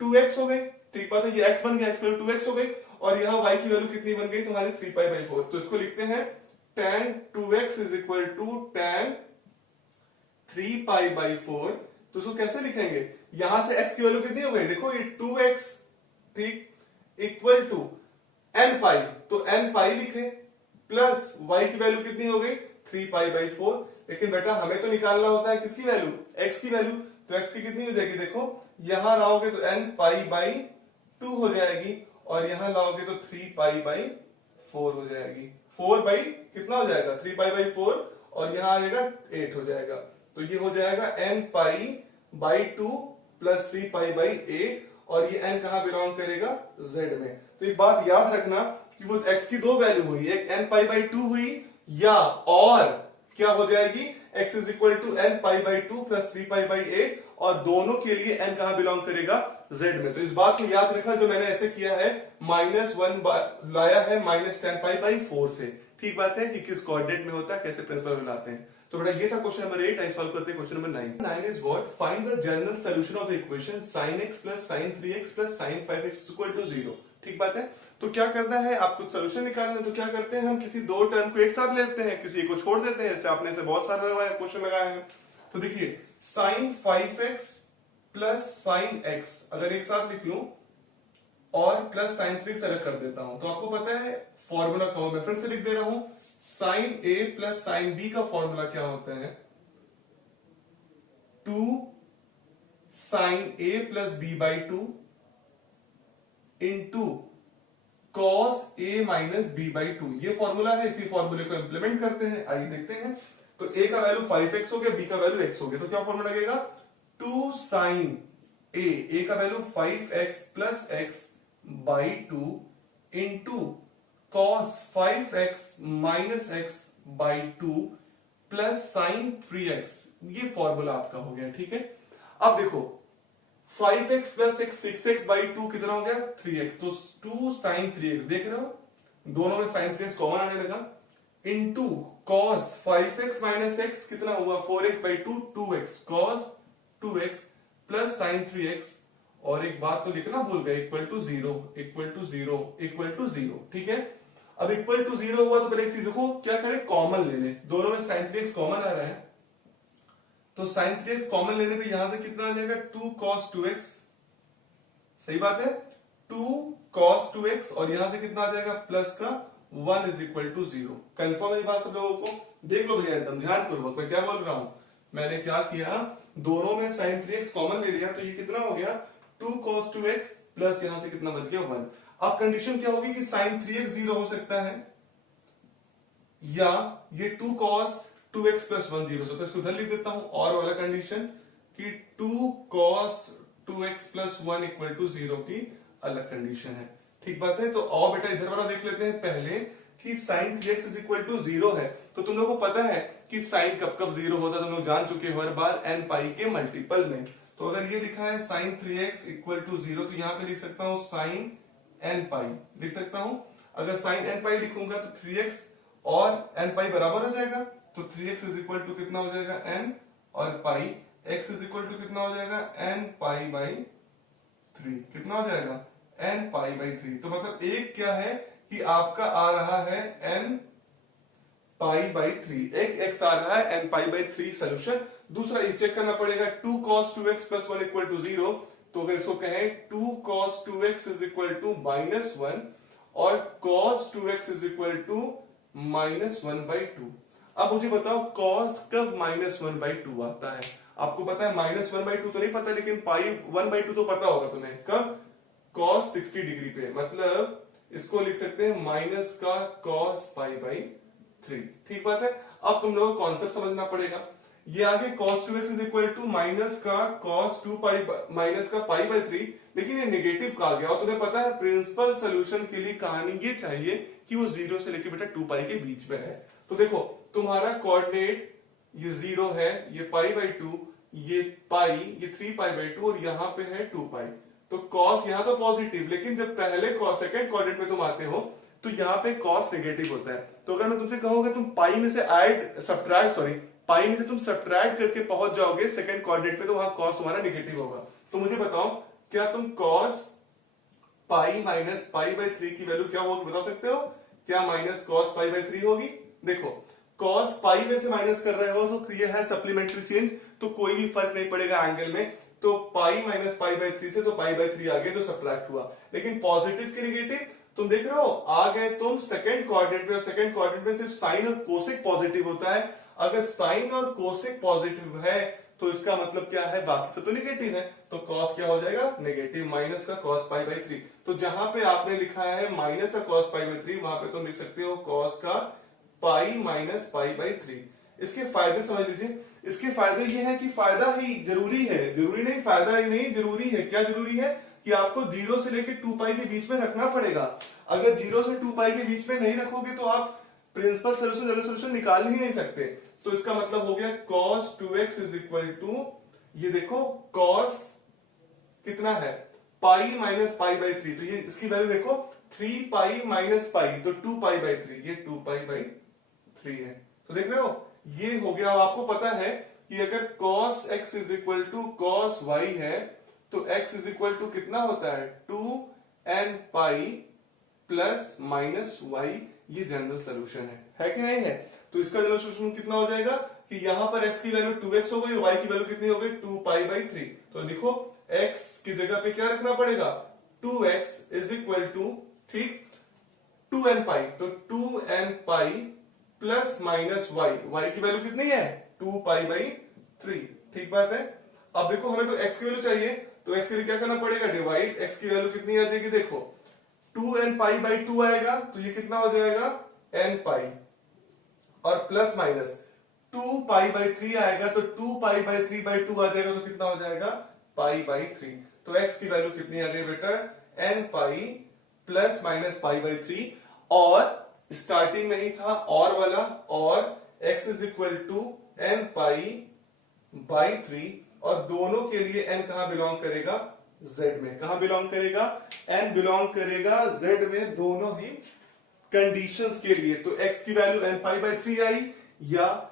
2x हो गई। ठीक बात है, ये x बन गया, x वैल्यू 2x हो गई, और यहाँ y की वैल्यू कितनी बन गई तुम्हारी 3 पाई बाई 4। तो इसको लिखते हैं tan 2x is equal to tan 3 pi by 4। तो इसको कैसे लिखेंगे, यहां से x की वैल्यू कितनी हो गई, देखो ये 2x, ठीक, इक्वल टू n पाई, तो n पाई लिखे, प्लस y की वैल्यू कितनी हो गई 3 पाई बाई 4। लेकिन बेटा हमें तो निकालना होता है किसकी वैल्यू, x की वैल्यू, तो x की कितनी हो जाएगी, देखो यहां लाओगे तो n पाई बाई 2 हो जाएगी, और यहां लाओगे तो 3 पाई बाई 4 हो जाएगी। 4 बाई कितना हो जाएगा 3 पाई बाई 4, और यहां आएगा 8 हो जाएगा। तो ये हो जाएगा n pi by 2 plus 3 pi by 8, और ये n कहां बिलोंग करेगा, z में। तो एक बात याद रखना कि वो x की दो वैल्यू हुई, एक n पाई बाई 2 हुई, या और क्या हो जाएगी x is equal to n pi by 2 plus 3 pi by 8, और दोनों के लिए n कहां बिलोंग करेगा, z में। तो इस बात को याद रखना, जो मैंने ऐसे किया है -1 लाया है माइनस tan पाई बाई 4 से। ठीक बात है कि किस कोऑर्डिनेट में होता है, कैसे प्रिंसिपल लाते हैं। तो बेटा ये था क्वेश्चन नंबर 8। आई सॉल्व करते हैं question number 9। 9 is what, find the general solution of the equation sin x plus sin 3x plus sin 5x equal to 0। ठीक बात है, तो क्या करना है, आपको सोल्यूशन निकालना है। तो क्या करते हैं, हम किसी दो टर्म को एक साथ ले लेते हैं, किसी एक को छोड़ देते हैं। जैसे आपने से बहुत सारे क्वेश्चन लगाए हैं। तो देखिए sin 5x plus sin x अगर एक साथ लिख लूं, और प्लस sin 3x अलग कर देता हूं, तो आपको पता है फॉर्मूला क्या हो, मैं फिर से लिख दे रहा हूं। sin a plus sin b का फॉर्मूला क्या होता है, 2 sin a plus b by 2 into cos a minus b by 2, ये फॉर्मूला है। इसी फॉर्मूले को इंप्लीमेंट करते हैं, आइए देखते हैं। तो a का वैल्यू 5x हो गया, b का वैल्यू x हो गया, तो क्या फॉर्मूला लगेगा 2 sin a का value 5x plus x by 2 into cos 5x minus x by 2 plus sin 3x, ये फॉर्मूला आपका हो गया। ठीक है, अब देखो 5x plus x 6x by 2 कितना हो गया 3x, तो 2 sin 3x, देख रहे हो दोनों में sin 3x कॉमन आने लगा, into cos 5x minus x कितना हुआ 4x by 2 2x cos 2x plus sin 3x, और एक बात तो लिखना भूल गए, equal to 0 equal to 0 equal to 0। ठीक है, अब इक्वल टू 0 हुआ तो पहले एक चीज को क्या करें, कॉमन ले ले, दोनों में sin 3x कॉमन आ रहा है, तो sin 3x कॉमन लेने पे यहां से कितना आ जाएगा 2 cos 2x, सही बात है 2 cos 2x, और यहां से कितना आ जाएगा प्लस का 1 इज इक्वल टू 0। कंफर्म है ये बात सब लोगों को, देख लो भैया एकदम ध्यानपूर्वक मैं क्या बोल रहा हूं। मैंने क्या किया, दोनों में sin 3x कॉमन ले लिया, तो ये कितना हो गया 2 cos 2x प्लस यहां से कितना बच गया 1। अब कंडीशन क्या होगी कि sin 3x 0 हो सकता है, या ये 2 cos 2x प्लस 1 0 से, तो इसको इधर लिख देता हूं, और वाला कंडीशन कि 2 cos 2x plus 1 equal to 0 की अलग कंडीशन है। ठीक बात है, तो आओ बेटा इधर वाला देख लेते हैं पहले कि sin 3x is equal to 0 है। तो तुम लोगों को पता है कि sin कब कब 0 होता है, तुम लोग जान चुके हो हर बार n पाई के मल्टीपल में। तो अगर ये लिखा है sin 3x इक्वल टू 0, तो यहां पे लिख सकता हूं sin n पाई लिख सकता हूं। अगर sin n पाई लिखूंगा तो 3x और n पाई बराबर हो जाएगा, तो 3x इज इक्वल टू कितना हो जाएगा n, और पाई x इज इक्वल टू कितना हो जाएगा n पाई बाई 3, कितना हो जाएगा n पाई बाई 3। तो मतलब एक क्या है कि आपका आ रहा है n पाई बाई 3, एक x आ रहा है n पाई बाई 3 सोल्यूशन। दूसरा ये चेक करना पड़ेगा 2 cos 2x plus 1 equal to 0, तो अगर इसको कहें 2 cos 2x is equal to -1, और cos 2x is equal to -1/2। अब मुझे बताओ cos कब -1/2 आता है? आपको पता है -1/2 तो नहीं पता, लेकिन पाई 1/2 तो पता होगा तुम्हें। कब? cos 60 डिग्री पे, मतलब इसको लिख सकते हैं माइनस का cos π/3। ठीक बात है। अब तुम लोगों को कॉन्सेप्ट समझना पड़ेगा। ये आगे cos 2x is equal to minus का cos 2π माइनस का π/3, लेकिन ये नेगेटिव का आ गया। और तुम्हें पता है प्रिंसिपल सोल्यूशन के लिए कहानी ये चाहिए कि वो 0 से लेके बेटा 2π के बीच में है। तो देखो तुम्हारा कोऑर्डिनेट ये 0 है, ये π/2, ये पाई, ये 3π/2 और यहाँ पे है 2π। तो cos यहाँ तो पॉजिटिव, लेकिन जब पहले सेकंड क्वाड्रेंट में तुम आते हो तो यहाँ पे cos नेगेटिव होता है। तो अगर मैं तुमसे कहूंगा तुम पाई में से पाई में से तुम सब्ट्रैक्ट करके पहुंच जाओगे सेकंड क्वाड्रेंट पे, तो वहां cos तुम्हारा नेगेटिव होगा। तो मुझे बताओ क्या तुम cos पाई माइनस π/3 की वैल्यू क्या होगी बता सकते हो? क्या माइनस cos π/3 होगी? देखो cos पाई में से माइनस कर रहे हो तो ये है सप्लीमेंट्री चेंज, तो कोई भी फर्क नहीं पड़ेगा एंगल में। तो पाई माइनस π/3 से तो π/3 आ गए, तो सब्ट्रैक्ट हुआ। लेकिन पॉजिटिव की नेगेटिव तुम देख रहे हो, आ गए तुम सेकंड क्वाड्रेंट में। सेकंड क्वाड्रेंट में सिर्फ साइन और कोसेक पॉजिटिव होता है। अगर साइन और कोसेक पॉजिटिव है तो इसका मतलब क्या है? बाकी सब तो नेगेटिव है। तो cos क्या हो जाएगा? नेगेटिव, माइनस का cos π/3। तो जहां पे आपने लिखा है माइनस का cos π/3, वहां पे तुम लिख सकते हो cos का पाई माइनस π/3। इसके फायदे समझ लीजिए। इसके फायदे ये है कि फायदा ही जरूरी है, जरूरी नहीं फायदा ही नहीं, जरूरी है। क्या जरूरी है? कि आपको 0 से लेकर 2π के बीच में रखना पड़ेगा। अगर 0 से 2π के बीच में नहीं रखोगे तो आप प्रिंसिपल सोल्यूशन, जनरल सोल्यूशन निकाल ही नहीं सकते। तो इसका मतलब हो गया cos 2x is equal to, ये देखो cos कितना है? Pi minus π/3। तो ये इसकी वैल्यू देखो 3π माइनस पाई, तो 2π/3, ये 2π/3 है। तो देख रहे हो, ये हो गया। अब आपको पता है कि अगर cos x is equal to cos y है तो x इज इक्वल टू कितना होता है? 2nπ plus minus y। ये जनरल सोल्यूशन है कि नहीं है? तो इसका जनरल सोल्यूशन कितना हो जाएगा कि यहां पर x की वैल्यू 2x हो गई, y की वैल्यू कितनी हो गई? 2π/3। तो लिखो x की जगह पे क्या रखना पड़ेगा? 2x इज इक्वल टू, ठीक, 2nπ, तो 2nπ प्लस माइनस y की वैल्यू कितनी है? 2π/3। ठीक बात है। अब देखो हमें तो x की वैल्यू चाहिए, तो x के लिए क्या करना पड़ेगा? डिवाइड। x की वैल्यू कितनी आ जाएगी? देखो 2nπ/2 आएगा, तो ये कितना हो जाएगा? nπ, और प्लस माइनस 2π/3 आएगा, तो 2π/3/2 आ जाएगा, तो कितना हो जाएगा? π/3। तो x की वैल्यू कितनी आ गई बेटा? nπ plus minus π/3। और स्टार्टिंग में ही था और वाला, और x is equal to nπ/3, और दोनों के लिए n कहां बिलोंग करेगा? z में। कहां बिलोंग करेगा? n बिलोंग करेगा z में, दोनों ही कंडीशंस के लिए। तो x की वैल्यू nπ/3 आई या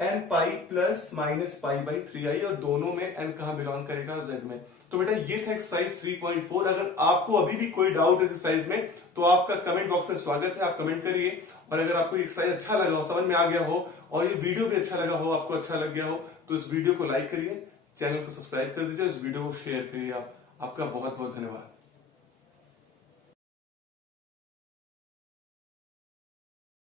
nπ प्लस माइनस π/3 आई, और दोनों में n कहां बिलोंग करेगा? z में। तो बेटा ये था एक्सरसाइज 3.4। अगर आपको अभी भी कोई डाउट है एक्सरसाइज में तो आपका कमेंट बॉक्स में स्वागत है, आप कमेंट करिए। और अगर आपको एक्सरसाइज अच्छा लगा हो, समझ में आ गया हो, और ये वीडियो भी अच्छा लगा हो, आपको अच्छा लग गया हो, तो इस वीडियो को लाइक करिए, चैनल को सब्सक्राइब कर दीजिए, इस वीडियो को शेयर करिए। आपका बहुत बहुत धन्यवाद।